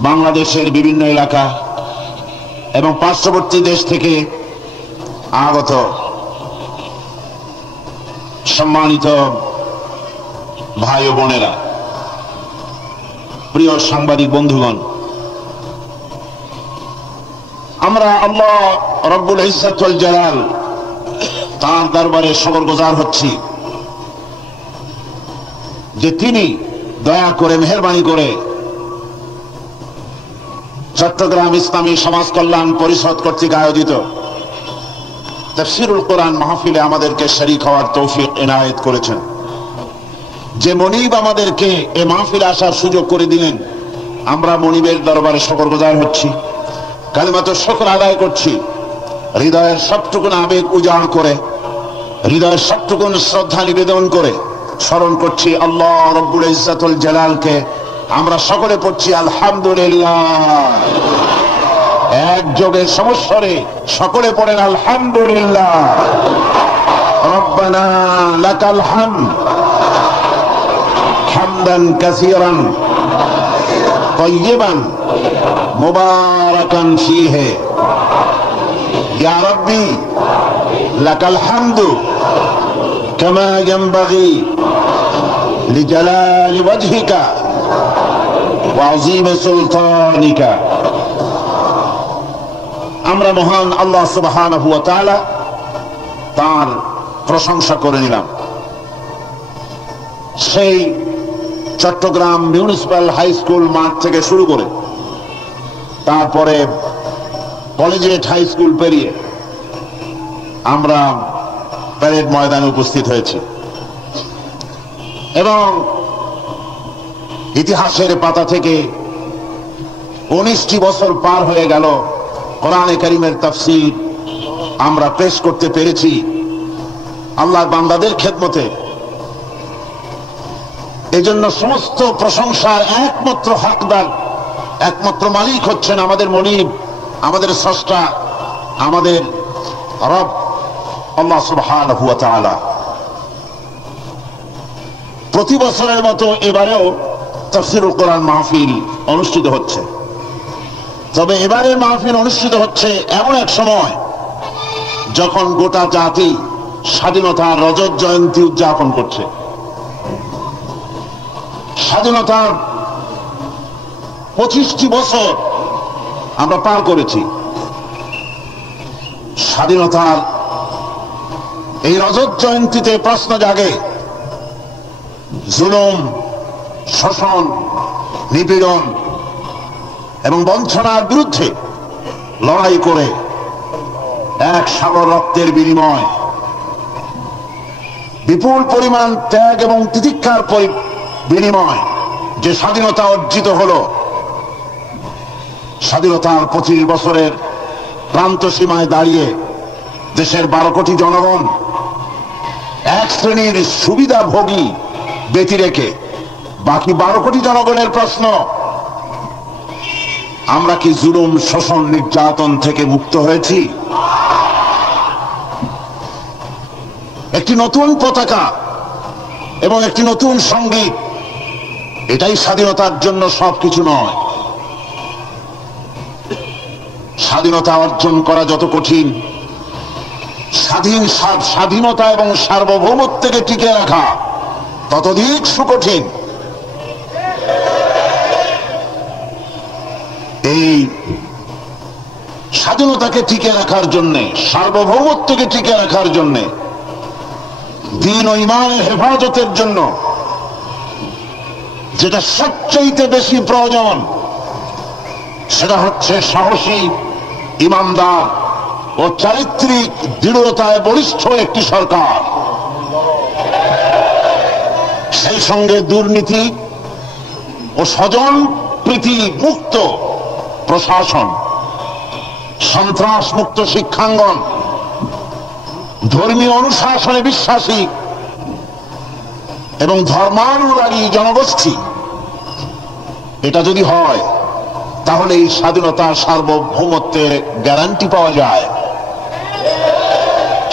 বাংলাদেশের বিভিন্ন এলাকা এবং পার্শ্ববর্তী দেশ থেকে আগত সম্মানিত ভাই ও বোনেরা, প্রিয় সাংবাদিক বন্ধুগণ, আমরা আল্লাহ রব্বুল ইজ্জত ওয়াল জালাল তার দরবারে শুকরগুজার হচ্ছি যে তিনি দয়া করে মেহেরবানি করে চট্টগ্রাম ইসলামী সমাজ কল্যাণ পরিষদ কর্তৃক আয়োজিত তাফসীরুল কোরআন মাহফিলে আমাদেরকে শরীক হওয়ার তৌফিক এনায়েত করেছেন। যে মনিব আমাদেরকে এই মাহফিলে আসার সুযোগ করে দিলেন, আমরা মনিবের দরবারে শুকরগুজার হচ্ছি, কালিমাত শুকর আদায় করছি, হৃদয়ের সবটুকুন আবেগ উজাড় করে, হৃদয়ের সবটুকুন শ্রদ্ধা নিবেদন করে স্মরণ করছি আল্লাহ রব্বুল ইজ্জত ওয়াল জালালকে। আমরা সকলে পড়ছি আলহামদুলিল্লাহ, একযোগে সমস্বরে সকলে পড়েন আলহামদুলিল্লাহ। রব্বানা লাকাল হামদ হামদান কাসীরান তাইয়িবান মুবারাকান ফীহি ইয়া রাব্বি লাকাল হামদু কামা ইয়ানবাগি লিজালালি ওয়াজহিকা ওয়া আযীমি সুলতানিকা। আমরা মহান আল্লাহ সুবহানাহু ওয়া তাআলা তার প্রশংসা করে নিলাম। সেই চট্টগ্রাম মিউনিসিপ্যাল হাই স্কুল মাঠ থেকে শুরু করে তারপরে কলেজিয়েট হাই স্কুল পেরিয়ে আমরা প্যারেড ময়দানে উপস্থিত হয়েছি এবং ইতিহাসের পাতা থেকে 19টি বছর পার হয়ে গেল কোরআনে কারীমের তাফসীর আমরা পেশ করতে পেরেছি আল্লাহর বান্দাদের খেদমতে। এজন্য সমস্ত প্রশংসার একমাত্র হকদার, একমাত্র মালিক হচ্ছেন আমাদের মনিব, আমাদের স্রষ্টা, আমাদের রব আল্লাহ সুবহানাহু ওয়া তাআলা। প্রতি বছরের মতো এবারেও তাফসীরুল কোরআন মাহফিল অনুষ্ঠিত হচ্ছে। তবে এবারের মাহফিল অনুষ্ঠিত হচ্ছে এমন এক সময় যখন গোটা জাতি স্বাধীনতার রজত জয়ন্তী উদযাপন করছে। স্বাধীনতার 25টি বছর আমরা পার করেছি। স্বাধীনতার এই রজত জয়ন্তীতে প্রশ্ন জাগে জুলুম, শোষণ, নিপীড়ন এবং বঞ্চনার বিরুদ্ধে লড়াই করে এক সাগর রক্তের বিনিময়, বিপুল পরিমাণ ত্যাগ এবং তিতিক্ষার বিনিময় যে স্বাধীনতা অর্জিত হলো, স্বাধীনতার 25 বছরের প্রান্ত সীমায় দাঁড়িয়ে দেশের 12 কোটি জনগণ এক শ্রেণীর সুবিধাভোগী ব্যতি রেখে বাকি 12 কোটি জনগণের প্রশ্ন, আমরা কি জুলুম, শোষণ, নির্যাতন থেকে মুক্ত হয়েছি? একটি নতুন পতাকা এবং একটি নতুন সঙ্গীত, এটাই স্বাধীনতার জন্য সবকিছু নয়। স্বাধীনতা অর্জন করা যত কঠিন, স্বাধীনতা এবং সার্বভৌমত্বকে টিকে রাখা ততোধিক সুকঠিন। এই স্বাধীনতাকে টিকে রাখার জন্যে, সার্বভৌমত্বকে টিকে রাখার জন্যে, দ্বীন ও ঈমানের হেফাজতের জন্য যেটা সবচেয়ে বেশি প্রয়োজন সেটা হচ্ছে সাহসী, ঈমানদার ও চারিত্রিক দৃঢ়তায় বলিষ্ঠ একটি সরকার। সেই সঙ্গে দুর্নীতি ও স্বজন প্রীতি মুক্ত প্রশাসন, সন্ত্রাস মুক্ত শিক্ষাঙ্গন, ধর্মীয় অনুশাসনে বিশ্বাসী এবং ধর্মানুরাগী জনগোষ্ঠী, এটা যদি হয় তাহলে এই স্বাধীনতার সার্বভৌমত্বের গ্যারান্টি পাওয়া যায়।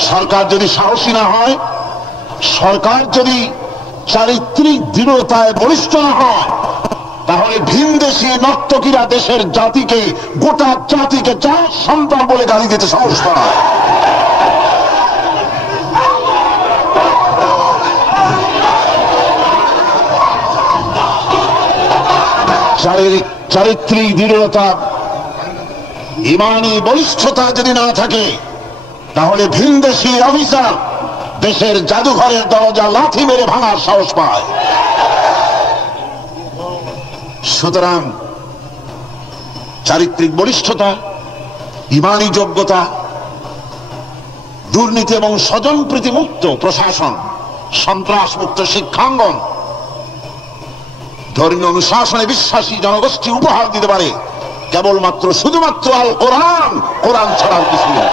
সরকার যদি সাহসী না হয়, সরকার যদি চারিত্রিক দৃঢ়তায় বলিষ্ঠ না হয়, তাহলে ভিন দেশে ভিনদেশী নর্তকীরা দেশের জাতিকে, গোটা জাতিকে জাত সন্তান বলে গালি দিতে সাহস পায়। চারিত্রিক দৃঢ়তা, ইমানি বলিষ্ঠতা যদি না থাকে, তাহলে ভিনদেশী অফিসার দেশের জাদুঘরের দরজা লাথি মেরে ভাঙার সাহস পায়। সুতরাং চারিত্রিক বলিষ্ঠতা, ইমানি যোগ্যতা, দুর্নীতি এবং স্বজনপ্রীতি মুক্ত প্রশাসন, সন্ত্রাস মুক্ত শিক্ষাঙ্গন, ধর্মীয় অনুশাসনে বিশ্বাসী জনগোষ্ঠী উপহার দিতে পারে কেবলমাত্র শুধুমাত্র আল কোরআন, কোরআন ছাড়ার কিছু নেই।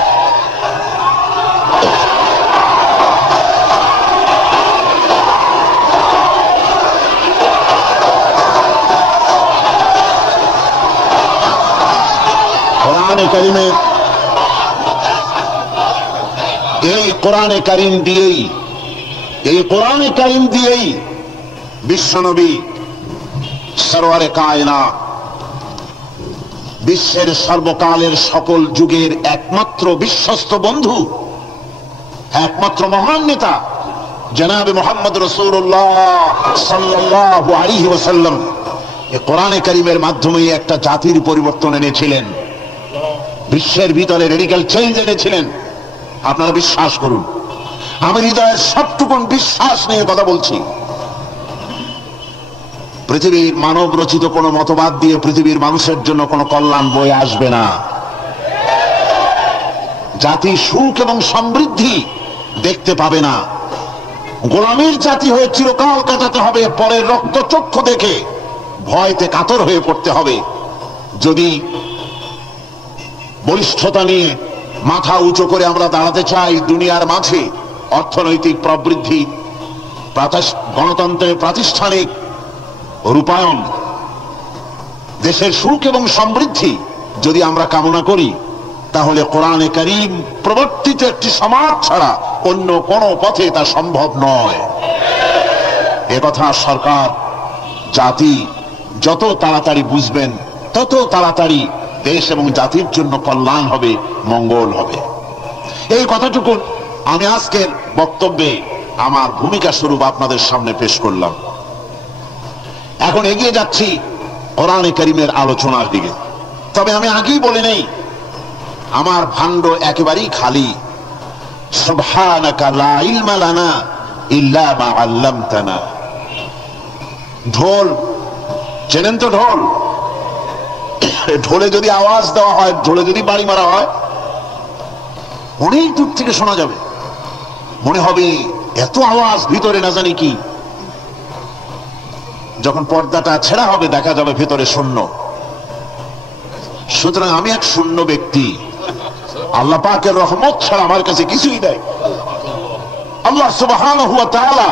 কোরআনে কারিমে, এই কোরআনে কারিম দিয়েই বিশ্বনবী সরওয়ারে কায়নাত, বিশ্বের সর্বকালের সকল যুগের একমাত্র বিশ্বস্ত বন্ধু, একমাত্র মহান নেতা জনাবে মুহাম্মদ রাসূলুল্লাহ সাল্লাল্লাহু আলাইহি ওয়াসাল্লাম এই কোরআনে কারিমের মাধ্যমে একটা জাতির পরিবর্তন এনেছিলেন, বিশ্বের ভিতরে রেডিক্যাল চেঞ্জ এনেছিলেন। আপনারা বিশ্বাস করুন, আমি হৃদয়ের সবটুকুন বিশ্বাস নিয়ে কথা বলছি। পৃথিবীর মানব রচিত কোন মতবাদ দিয়ে পৃথিবীর মানুষের জন্য কোন কল্যাণ বয়ে আসবে না। জাতি সুখ এবং সমৃদ্ধি দেখতে পাবে না। গোলামীর জাতি হয়ে চিরকাল কাটাতে হবে পরের রক্তচক্ষু দেখে, ভয়তে কাতর হয়ে পড়তে হবে। যদি বলিষ্ঠতা নিয়ে মাথা উঁচু করে আমরা দাঁড়াতে চাই দুনিয়ার মাঝে, অর্থনৈতিক প্রবৃদ্ধি, গণতন্ত্রের প্রাতিষ্ঠানিক রূপায়ণ, দেশের সুখ এবং সমৃদ্ধি যদি আমরা কামনা করি, তাহলে কোরআনে কারীম প্রবর্তিত একটি সমাজ ছাড়া অন্য কোন পথে তা সম্ভব নয়। একথা সরকার, জাতি যত তাড়াতাড়ি বুঝবেন, তত তাড়াতাড়ি দেশ এবং জাতির জন্য কল্যাণ হবে, মঙ্গল হবে। এই কথাটুকু আমি আজকের বক্তব্যে আমার ভূমিকা স্বরূপ আপনাদের সামনে পেশ করলাম। এখন এগিয়ে যাচ্ছি কোরআনে কারীমের আলোচনার দিকে। তবে আমি আগেই বলে নেই, আমার ভাণ্ড একেবারেই খালি। সুবহানাকা লা ইলমা লানা ইল্লা মা আল্লামতানা। ঢোল চেনেন তো? ঢোল, ঢোলে যদি আওয়াজ দেওয়া হয়, ঢোলে যদি বাড়ি মারা হয়, অনেক দূর থেকে শোনা যাবে, মনে হবে এত আওয়াজ, ভিতরে না জানি কি। যখন পর্দাটা ছেঁড়া হবে দেখা যাবে ভেতরে শূন্য। সুতরাং আমি এক শূন্য ব্যক্তি, আল্লাহ পাকের রহমত ছাড়া আমার কাছে কিছুই নাই। আল্লাহ সুবহানাহু ওয়া তাআলা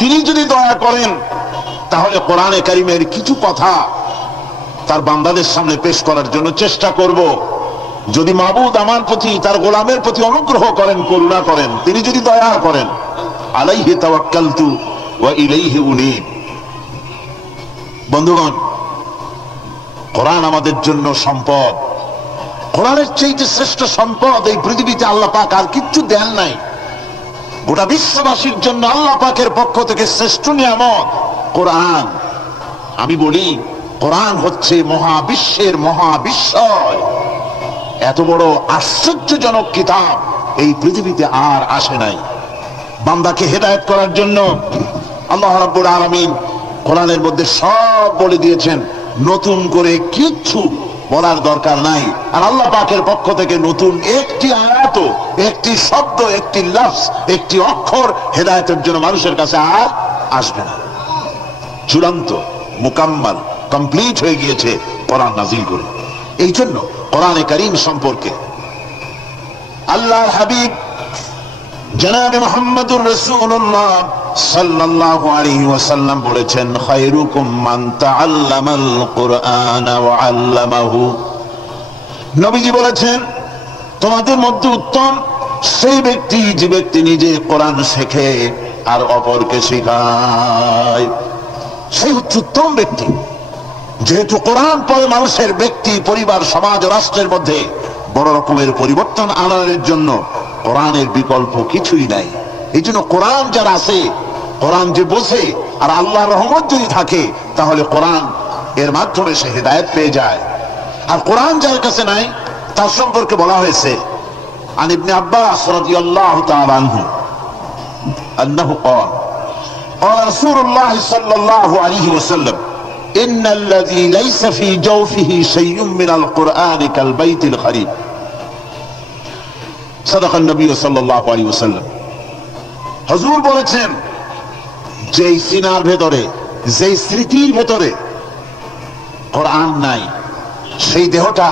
তিনি যদি দয়া করেন, তাহলে কোরআনে কারীমের কিছু কথা তার বান্দাদের সামনে পেশ করার জন্য চেষ্টা করব। যদি মাবুদ আমার প্রতি, তার গোলামের প্রতি অনুগ্রহ করেন, করুণা করেন, তিনি যদি দয়া করেন। আলাইহি তাওয়াক্কালতু ওয়া ইলাইহি উনীব। বন্ধুগণ, কোরআন আমাদের জন্য সম্পদ। কোরআনের চাইতে শ্রেষ্ঠ সম্পদ এই পৃথিবীতে আল্লাহ পাক আর কিচ্ছু দেন নাই। গোটা বিশ্ববাসীর জন্য আল্লাহ পাকের পক্ষ থেকে শ্রেষ্ঠ নিয়ামত কোরআন। আমি বলি, কোরআন হচ্ছে মহাবিশ্বের মহাবিস্ময়। এত বড় আশ্চর্যজনক কিতাব এই পৃথিবীতে আর আসে নাই। বান্দাকে হেদায়েত করার জন্য আল্লাহ রাব্বুল আলামিন কোরআনের মধ্যে সব বলে দিয়েছেন, নতুন করে কিচ্ছু বলার দরকার নাই। আর আল্লাহ পাকের পক্ষ থেকে নতুন একটি আয়াত, একটি শব্দ, একটি লফজ, একটি অক্ষর হেদায়েতের জন্য মানুষের কাছে আর আসবে না। চূড়ান্ত, মুকাম্মাল, কমপ্লিট হয়ে গিয়েছে কোরআন নাযিল করে। এই জন্য কোরআনে কারীম সম্পর্কে আল্লাহর হাবিব জনাবে মুহাম্মদুর রাসূলুল্লাহ সাল্লাল্লাহু আলাইহি ওয়াসাল্লাম বলেছেন, খায়রুকুম মান তাআল্লামাল কুরআনা ওয়া আল্লামাহু। নবীজি বলেছেন, তোমাদের মধ্যে উত্তম সেই ব্যক্তি যে ব্যক্তি নিজে কোরআন শেখে আর অপরকে শেখায়, সেই হচ্ছে উত্তম ব্যক্তি। যেহেতু কোরআন পড়ে মানুষের ব্যক্তি, পরিবার, সমাজ ও রাষ্ট্রের মধ্যে বড় রকমের পরিবর্তন আনার জন্য কোরআনের বিকল্প কিছুই নাই। এই জন্য কোরআন যারা আছে, কোরআন যে বোঝে আর আল্লাহর রহমত যদি থাকে, তাহলে কোরআন এর মাধ্যমে সে হেদায়েত পেয়ে যায়। আর কোরআন যার কাছে নাই, তার সম্পর্কে বলা হয়েছে عن ابن عباس رضي الله تعالى عنه أنه قال قال رسول الله صلى الله عليه وسلم إن الذي ليس في جوفه شيء من القرآن كالبيت الخريب صدق النبي صلى الله عليه وسلم। হুজুর বলেছেন, যেই সিনার ভেতরে, যেই স্মৃতির ভেতরে কোরআন নাই, সেই দেহটা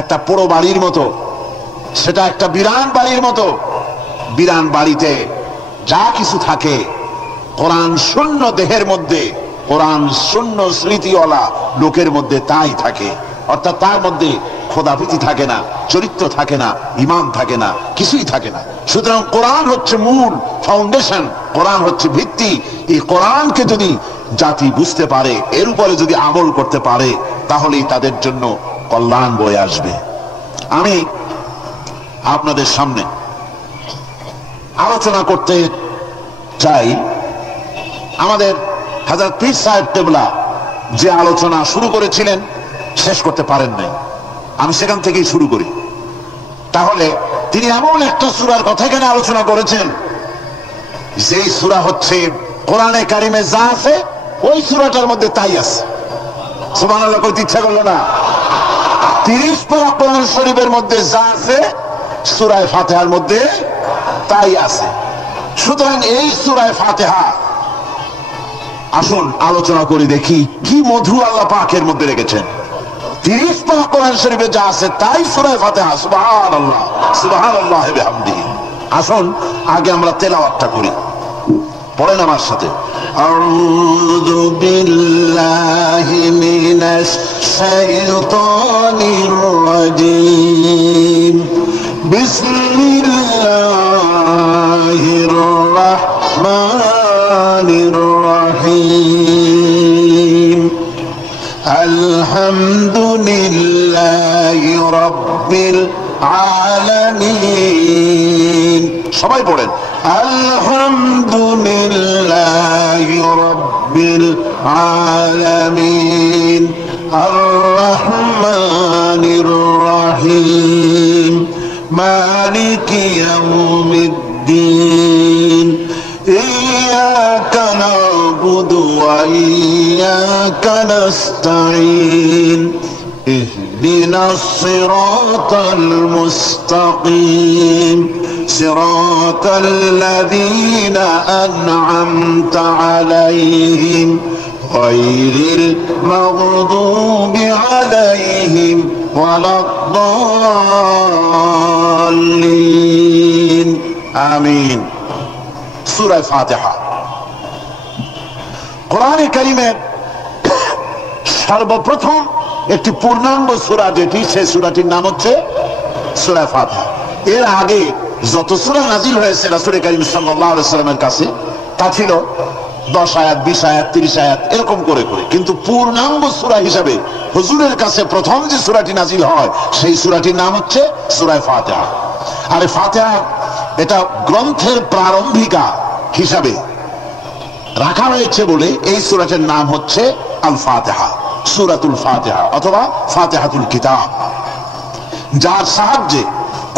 একটা পুরো বাড়ির মতো, সেটা একটা বিরান বাড়ির মতো। বিরান বাড়িতে যা কিছু থাকে, কোরআন শূন্য দেহের মধ্যে, কোরআন শূন্য স্মৃতিওয়ালা লোকের মধ্যে তাই থাকে। অর্থাৎ তার মধ্যে খোদাভীতি থাকে না, চরিত্র থাকে না, ঈমান থাকে না, কিছুই থাকে না। সুতরাং কোরআন হচ্ছে মূল, ফাউন্ডেশন, কোরআন হচ্ছে ভিত্তি। এই কোরআনকে যদি জাতি বুঝতে পারে, এর উপরে যদি আমল করতে পারে, তাহলেই তাদের জন্য কল্যাণ বয়ে আসবে। আমি আপনাদের সামনে আলোচনা করতে চাই আমাদের হযরত পীর সাহেব কেবলা যে আলোচনা শুরু করেছিলেন, শেষ করতে পারেন নাই। আমি সেখান থেকেই শুরু করি। তাহলে তিনি এমন একটা সূরার কথা এখানে আলোচনা করেছেন, যেই সূরা হচ্ছে কোরআনে কারিমে যা আছে ওই সূরাটার মধ্যে তাই আছে। সুবহানাল্লাহ কইতে ইচ্ছা করলো না? 30 পারা কোরআন শরীফের মধ্যে যা আছে সূরা ফাতিহার মধ্যে তাই আছে। সুতরাং এই সূরা ফাতিহা আসুন আলোচনা করে দেখি কি মধু আল্লাহ পাকের মধ্যে রেখেছেন। 30 পারা কোরআন শরীফে যা আছে তাই সূরা ফাতিহা। সুবহানাল্লাহ, সুবহানাল্লাহ বিহামদিহি। আসুন আগে আমরা তেলাওয়াতটা করি, পড়েন আমার সাথে। আউযু বিল্লাহি মিনাশ শাইতানির রাজীম। বিসমিল্লাহির রাহমানির রাহিম। আলহামদুলিল্লাহি রাব্বিল আলামিন। সবাই পড়েন আলহামদুলিল্লাহি রাব্বিল আলামিন আর রহমানির রহিম মালিকি ইয়াউমিদ্দিন ইয়্যাকা না'বুদু ওয়া ইয়্যাকা নাস্তাঈন اهدنا الصراط المستقيم صراط الذين أنعمت عليهم غير المغضوب عليهم ولا الضالين آمين। সূরা ফাতিহা কোরআনে কারীমের সর্বপ্রথম একটি পূর্ণাঙ্গ সূরা, যেটি সেই সূরাটির নাম হচ্ছে সূরা ফাতিহা। এর আগে যত সূরা নাজিল হয়েছে রাসূল কারীম সাল্লাল্লাহু আলাইহি ওয়াসাল্লামের কাছে, তা ছিল 10 আয়াত, 20 আয়াত, 30 আয়াত, এরকম করে করে। কিন্তু পূর্ণাঙ্গ সূরা হিসাবে হুজুরের কাছে প্রথম যে সূরাটি নাজিল হয়, সেই সূরাটির নাম হচ্ছে সূরা ফাতিহা। আর ফাতিহা এটা গ্রন্থের প্রারম্ভিকা হিসাবে রাখা হয়েছে বলে এই সূরাটির নাম হচ্ছে আল ফাতিহা, সূরাতুল ফাতিহা অথবা ফাতিহাতুল কিতাব। যার সাহায্যে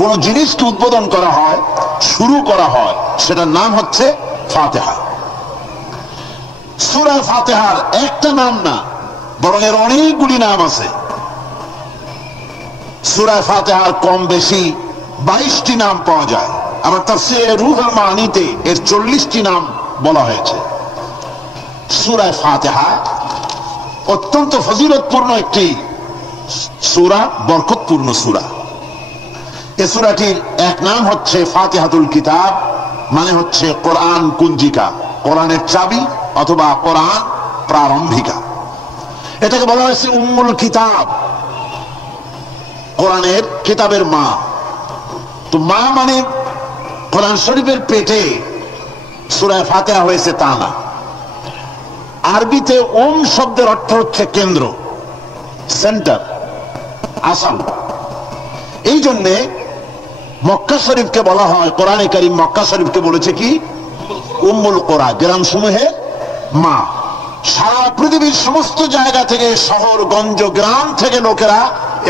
কোন জিনিসকে উদ্বোধন করা হয়, শুরু করা হয়, সেটার নাম হচ্ছে ফাতিহা। সূরা ফাতিহার একটা নাম না, বরং এর অনেকগুলি নাম আছে। সূরা ফাতিহার কম বেশি 22টি নাম পাওয়া যায়। আবার তাফসীরে রুহুল মানিতে এর 40টি নাম বলা হয়েছে। সূরা ফাতিহা অত্যন্ত ফজিলতপূর্ণ একটি সূরা, বরকতপূর্ণ সূরা। এই সূরাটির এক নাম হচ্ছে ফাতিহাতুল কিতাব, মানে হচ্ছে কোরআন কুঞ্জিকা, কোরআনের চাবি অথবা কোরআন প্রারম্ভিকা। এটাকে বলা হয়েছে উম্মুল কিতাব, কোরআনের কিতাবের মা। তো মা মানে কোরআন শরীফের পেটে সূরা ফাতিহা হয়েছে তা না। আরবিতে শব্দের অর্থ হচ্ছে কেন্দ্র, সেন্টার, আসাম। এই জন্যে মক্কা শরীফকে বলা হয়, কোরআনে কারীম মক্কা শরীফকে বলেছে কি উম্মুল কোরা, গ্রাম সমূহের মা। সারা পৃথিবীর সমস্ত জায়গা থেকে, শহর গঞ্জ গ্রাম থেকে লোকেরা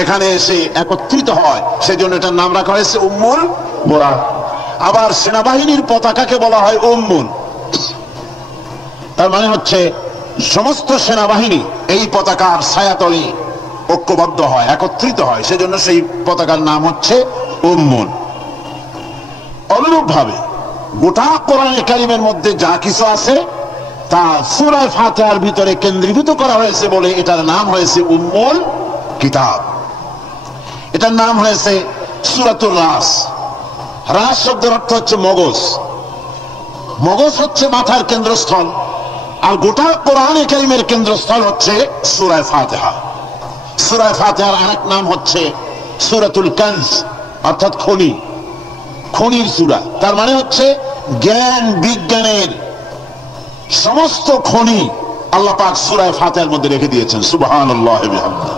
এখানে এসে একত্রিত হয়, সেজন্য এটার নাম রাখা হয়েছে উম্মুল কোরা। আবার সেনাবাহিনীর পতাকাকে বলা হয় উম্মুল, তার মানে হচ্ছে সমস্ত সেনাবাহিনী এই পতাকার ছায়াতলে ঐক্যবদ্ধ হয়, একত্রিত হয়, সেজন্য সেই পতাকার নাম হচ্ছে উম্মুল। অনুরূপ ভাবে গোটা কোরআনে কারীমের মধ্যে যা কিছু আছে তা সূরা ফাতিহার ভিতরে কেন্দ্রীভূত করা হয়েছে বলে এটার নাম হয়েছে উম্মুল কিতাব। এটার নাম হয়েছে সূরাতুর রাস। রাস শব্দের অর্থ হচ্ছে মগজ। মগজ হচ্ছে মাথার কেন্দ্রস্থল, আর গোটা কোরআনে কারীমের কেন্দ্রস্থল হচ্ছে সূরা ফাতিহা। সূরা ফাতিহার আরেক নাম হচ্ছে সূরাতুল কানজ, অর্থাৎ খনি, খনির সূরা। তার মানে হচ্ছে জ্ঞান বিজ্ঞানের সমস্ত খনি আল্লাহ পাক সূরা ফাতিহার মধ্যে রেখে দিয়েছেন। সুবহানাল্লাহ ওয়া বিহামদিহি।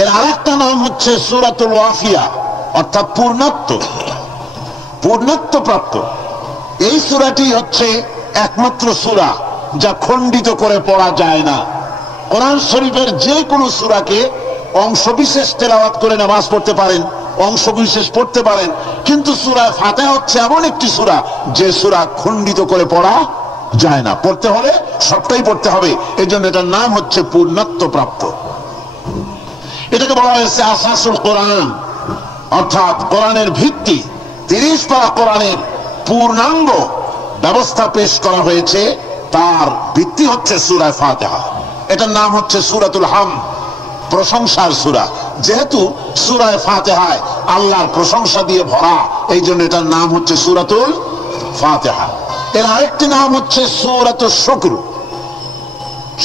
এর আরেকটা নাম হচ্ছে সূরাতুল ওয়াফিয়া, অর্থাৎ পূর্ণত্ব প্রাপ্ত। এই সূরাটি হচ্ছে একমাত্র সূরা যা খণ্ডিত করে পড়া যায় না। কোরআন শরীফের যে কোনো সূরাকে অংশবিশেষ তেলাওয়াত করে নামাজ পড়তে পারেন, অংশবিশেষ পড়তে পারেন, কিন্তু সূরা ফাতিহা হচ্ছে এমন একটি সূরা যে সূরা খণ্ডিত করে পড়া যায় না। পড়তে হলে সবটাই পড়তে হবে, এজন্য এটার নাম হচ্ছে পূর্ণত্ব প্রাপ্ত। এটাকে বলা হয়েছে আসাসুল কোরআন, অর্থাৎ কোরআনের ভিত্তি। 30 পারা কোরআনের পূর্ণাঙ্গ ব্যবস্থা পেশ করা হয়েছে, তার ভিত্তি হচ্ছে সূরা ফাতিহা। এটার নাম হচ্ছে সূরাতুল হামদ, প্রশংসার সূরা। যেহেতু সূরা ফাতিহায় আল্লাহর প্রশংসা দিয়ে ভরা, এই জন্য এটার নাম হচ্ছে সূরাতুল ফাতিহা। এর আরেকটি নাম হচ্ছে সূরাতুশ শুকর,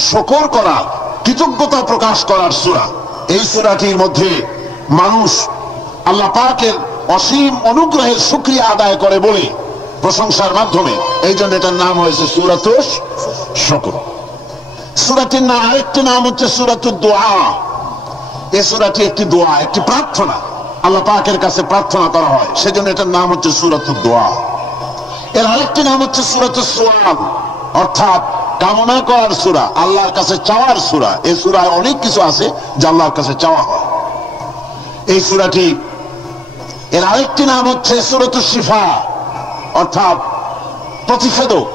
শুকর করা, কৃতজ্ঞতা প্রকাশ করার সূরা। এই সূরাটির মধ্যে মানুষ আল্লাহ পাকের অসীম অনুগ্রহের শুকরিয়া আদায় করে বলে, প্রশংসার মাধ্যমে, এই জন্য এটার নাম হয়েছে সূরাতুশ শুকর। সূরাটির নাম আরেকটি নাম হচ্ছে সূরাতুদ দুআ। এই সূরাটি একটি দোয়া, একটি প্রার্থনা, আল্লাহ পাকের কাছে প্রার্থনা করা হয়, সেজন্য এটার নাম হচ্ছে সূরাতুদ দুআ। এর আরেকটি নাম হচ্ছে সূরাতুস সুআল, অর্থাৎ কামনা করার সূরা, আল্লাহর কাছে চাওয়ার সূরা। এই সূরায় অনেক কিছু আছে যা আল্লাহর কাছে চাওয়া হয়। এই সূরাটি, এর আরেকটি নাম হচ্ছে সূরাতুশ শিফা, অর্থাৎ প্রতিষেধক,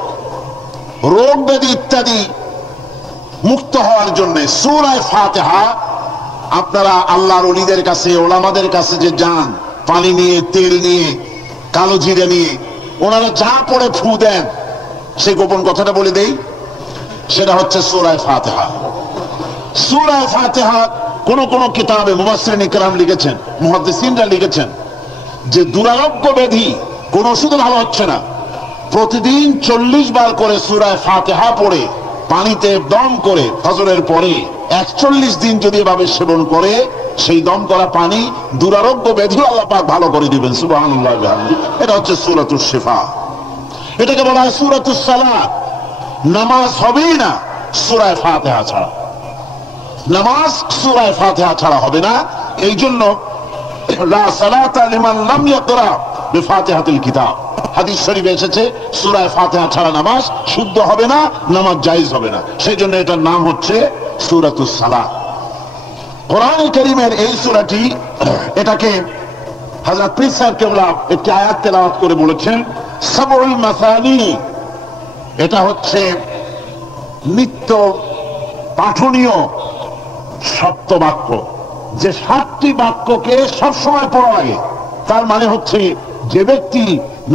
রোগ ব্যাধি ইত্যাদি মুক্ত হওয়ার জন্য। সূরা ফাতিহা আপনারা আল্লাহর ওলিদের কাছে, ওলামাদের কাছে যে যান, পানি নিয়ে, তেল নিয়ে, কালো জিরে নিয়ে, ওনারা যা পড়ে ফু দেন, সেই গোপন কথাটা বলে দেই, সেটা হচ্ছে সূরা ফাতিহা। সূরা ফাতিহা কোন কিতাবে মুফাসসিরিন ইকরাম লিখেছেন, মুহাদ্দিসিনরা লিখেছেন যে দুরারোগ্য ব্যাধি, কোন ওষুধ ভালো হচ্ছে না, প্রতিদিন 40 বার করে সূরা ফাতিহা পড়ে পানিতে দম করে ফজরের পরে 41 দিন যদি এভাবে সেবন করে, সেই দম করা পানি দুরারোগ্য ব্যাধি আল্লাহ পাক ভালো করে দিবেন। সুবহানাল্লাহ ওয়া বিহামদিহি। এটা হচ্ছে সূরাতুশ শিফা। এটাকে বলা হয় সূরাতুস সালাত। নামাজ হবেই না সূরা ফাতিহা ছাড়া, নামাজ সূরা ফাতিহা ছাড়া হবে না। এই জন্য লা সালাতা লিমান লাম ইয়াকরা বিফাতিহাতিল কিতাব, হাদিস শরীফে এসেছে সূরা ফাতিহা ছাড়া নামাজ শুদ্ধ হবে না, নামাজ জায়েজ হবে না। সেই জন্য এটার নাম হচ্ছে সূরাতুস সালাত। কোরআনে কারীমের এই সূরাটি, এটাকে হযরত পীর সাহেব কেবলা একটি আয়াত তেলাওয়াত করে বলেছেন সাবউল মাসানি। এটা হচ্ছে নিত্য পাঠনীয় সত্য বাক্য, যে 7টি বাক্যকে সবসময় পড়া লাগে। তার মানে হচ্ছে যে ব্যক্তি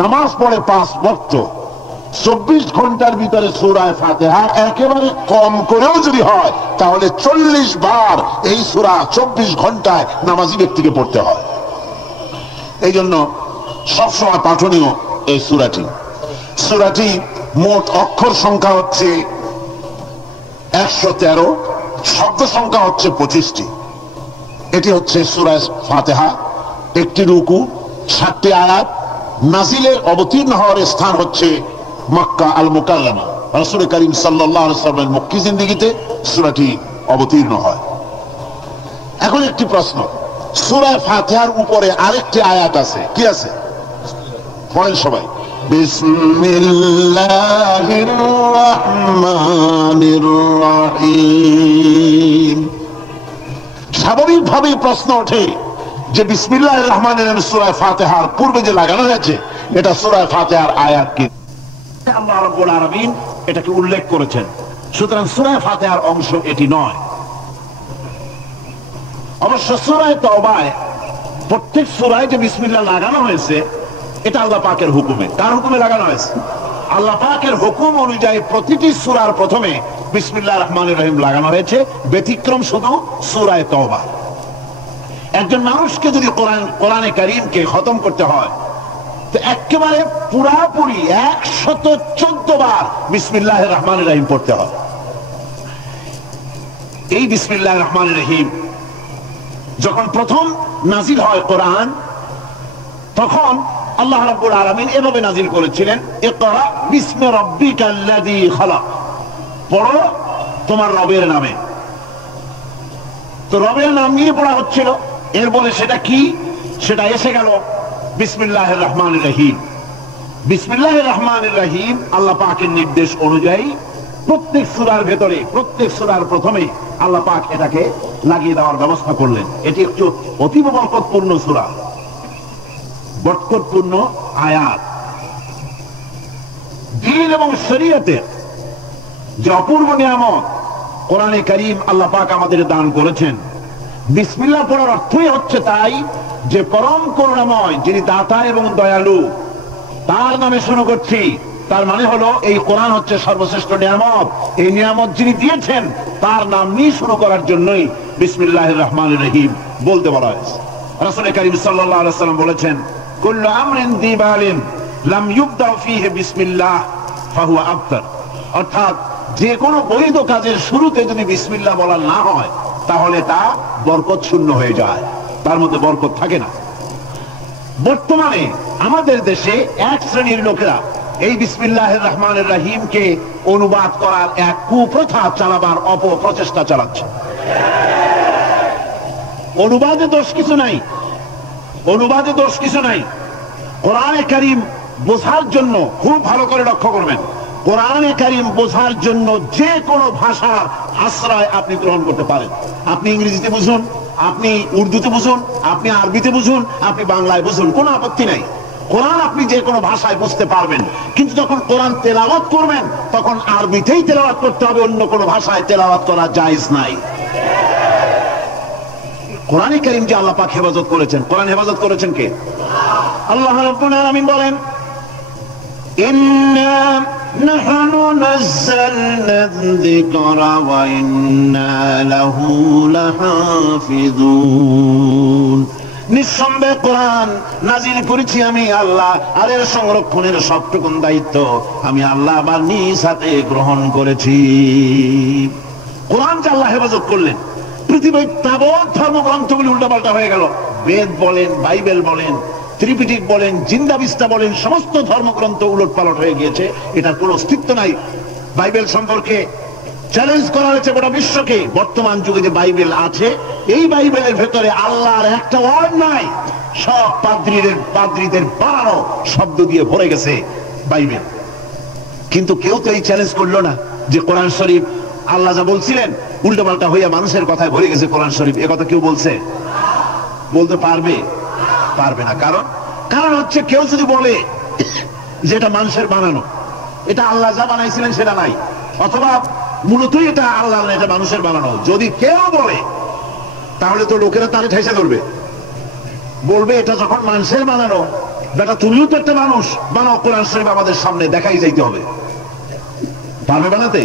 নামাজ পড়ে 5 ওয়াক্ত 24 ঘন্টার ভিতরে সূরা ফাতিহা একেবারে কম করেও যদি হয়, তাহলে 40 বার এই সূরা 24 ঘন্টায় নামাজি ব্যক্তিকে পড়তে হয়। এই জন্য সবসময় পাঠনীয় এই সূরাটি। সূরাটি মোট অক্ষর সংখ্যা হচ্ছে 113, শব্দ সংখ্যা হচ্ছে 25টি। এটি হচ্ছে সূরা ফাতিহা। একটি রুকু, 7টি আয়াত। নাজিলের অবতীর্ণ হওয়ার স্থান হচ্ছে মক্কা আল মুকাররমা। রাসূল করিম সাল্লাল্লাহু আলাইহি ওয়াসাল্লামের মক্কি জিন্দেগিতে সূরাটি অবতীর্ণ হয়। এখন একটি প্রশ্ন, সূরা ফাতিহার উপরে আরেকটি আয়াত আছে, কি আছে? পড়েন সবাই, বিসমিল্লাহির রহমানির রহিম। স্বাভাবিকভাবেই প্রশ্ন ওঠে যে বিসমিল্লাহির রহমানির রহিম সূরা ফাতিহার পূর্বে যে লাগানো হয়েছে এটা সূরা ফাতিহার আয়াত কি? আল্লাহ রাব্বুল আলামিন এটাকে উল্লেখ করেছেন, সুতরাং সূরা ফাতিহার অংশ এটি নয়। অবশ্য সূরা তাওবায় প্রত্যেক সূরায় যে বিসমিল্লাহ লাগানো হয়েছে এটা আল্লাহ পাকের হুকুমে। কার হুকুমে লাগানো হয়েছে? আল্লাহ পাকের হুকুম অনুযায়ী প্রতিটি সূরার প্রথমে বিসমিল্লাহির রহমানির রহিম লাগানো হয়েছে, ব্যতিক্রম শুধু সূরা তাওবা। একজন মানুষকে যদি কোরআনে কারীমকে খতম করতে হয় তো একেবারে পুরাপুরি 114 বার বিসমিল্লাহির রহমানির রহিম পড়তে হয়। এই বিসমিল্লাহির রহমানির রহিম যখন প্রথম নাজিল হয় কোরআন, তখন আল্লাহ রাব্বুল আলামিন এভাবে নাজিল করেছিলেন, ইকরা বিসমি রাব্বিকাল্লাযী খালাক, পড়ো তোমার রবের নামে। তো রবের নাম নিয়ে পড়া হচ্ছিল, এরপরে সেটা কি? সেটা এসে গেল বিসমিল্লাহির রহমানির রহিম। বিসমিল্লাহির রহমানির রহিম আল্লাহ পাকের নির্দেশ অনুযায়ী প্রত্যেক সূরার ভেতরে, প্রত্যেক সূরার প্রথমে আল্লাহ পাক এটাকে লাগিয়ে দেওয়ার ব্যবস্থা করলেন। এটি একটি অতীব বরকতপূর্ণ সূরা, বরকতপূর্ণ আয়াত। দ্বীন এবং শরীয়তের যে অপূর্ব নিয়ামত কোরআনে কারীম আল্লাহ পাক আমাদের দান করেছেন। বিসমিল্লাহ পড়ার অর্থই হচ্ছে তাই যে পরম করুণাময়, যিনি দাতা এবং দয়ালু, তার নামে শুরু করছি। তার মানে হলো এই কোরআন হচ্ছে সর্বশ্রেষ্ঠ নিয়ামত। এই নিয়ামত যিনি দিয়েছেন তার নাম নিয়ে শুরু করার জন্যই বিসমিল্লাহির রহমানির রহিম বলতে বলা হয়েছে। রাসূল কারীম সাল্লাল্লাহু আলাইহি ওয়াসাল্লাম বলেছেন, কুল্লু আমরিন দিবালিন লাম ইবদা ফীহি বিসমিল্লাহ ফাহুয়া আবতার। অর্থাৎ যে কোনো বৈধ কাজের শুরুতে যদি বিসমিল্লাহ বলা না হয় তাহলে তা বরকত শূন্য হয়ে যায়, তার মধ্যে বরকত থাকে না। বর্তমানে আমাদের দেশে এক শ্রেণীর লোকেরা এই বিসমিল্লাহির রহমানির রহিমকে অনুবাদ করার এক কুপ্রথা চালাবার অপপ্রচেষ্টা চালাচ্ছে। অনুবাদে দোষ কিছু নাই, অনুবাদে দোষ কিছু নাই। কোরআনে কারীম বোঝার জন্য খুব ভালো করে লক্ষ্য করবেন, কোরআনে কারীম বোঝার জন্য যে কোনো ভাষার আশ্রয় আপনি গ্রহণ করতে পারেন। আপনি ইংরেজিতে বুঝুন, আপনি উর্দুতে বুঝুন, আপনি আরবিতে বুঝুন, আপনি বাংলায় বুঝুন, কোনো আপত্তি নাই। কোরআন আপনি যে কোনো ভাষায় বুঝতে পারবেন, কিন্তু যখন কোরআন তেলাওয়াত করবেন তখন আরবিতেই তেলাওয়াত করতে হবে, অন্য কোনো ভাষায় তেলাওয়াত করা জায়েজ নাই। কোরআনে কারীম যে আল্লাহ পাক হেফাজত করেছেন, কোরআন হেফাজত করেছেন কে? আল্লাহ রাব্বুল আলামিন বলেন, ইন্না নাহনু নাযালনা যিকরা ওয়া ইন্না লাহু লাহাফিজুন। নিঃসন্দেহে কোরআন নাজিল করেছি আমি আল্লাহ, আর এর সংরক্ষণের সবটুকুন দায়িত্ব আমি আল্লাহ আমার নিজ হাতে গ্রহণ করেছি। কোরআন যে আল্লাহ হেফাজত করলেন, পৃথিবীর তাবৎ ধর্মগ্রন্থগুলি উল্টাপাল্টা হয়ে গেল। বেদ বলেন, বাইবেল বলেন, ত্রিপিটক বলেন, জিন্দাবিস্তা বলেন, সমস্ত ধর্মগ্রন্থ উলটপালট হয়ে গিয়েছে, এটার কোনো অস্তিত্ব নাই। বাইবেল সম্পর্কে চ্যালেঞ্জ করা হয়েছে গোটা বিশ্বকে। বর্তমান যুগে যে বাইবেল আছে, এই বাইবেলের ভেতরে আল্লাহর একটা ওয়ার্ড নাই, সব পাদ্রীদের বানানো শব্দ দিয়ে ভরে গেছে বাইবেল। কিন্তু কেউ তো এই চ্যালেঞ্জ করলো না যে কোরআন শরীফ আল্লাহ যা বলছিলেন উল্টোপাল্টা হইয়া মানুষের কথায় ভরে গেছে কোরআন শরীফ। এ কথা কেউ বলছে? বলতে পারবে? পারবে না। কারণ হচ্ছে কেউ যদি বলে যে এটা মানুষের বানানো, এটা আল্লাহ যা বানাইছিলেন সেটা নাই, অথবা মূলতই এটা আল্লাহ না, এটা মানুষের বানানো, যদি কেউ বলে তাহলে তো লোকেরা তারে ঠেসে ধরবে, বলবে এটা যখন মানুষের বানানো, বেটা তুমিও তো একটা মানুষ, বানাও কোরআন শরীফ আমাদের সামনে দেখাই যাইতে হবে। পারবে বানাতে?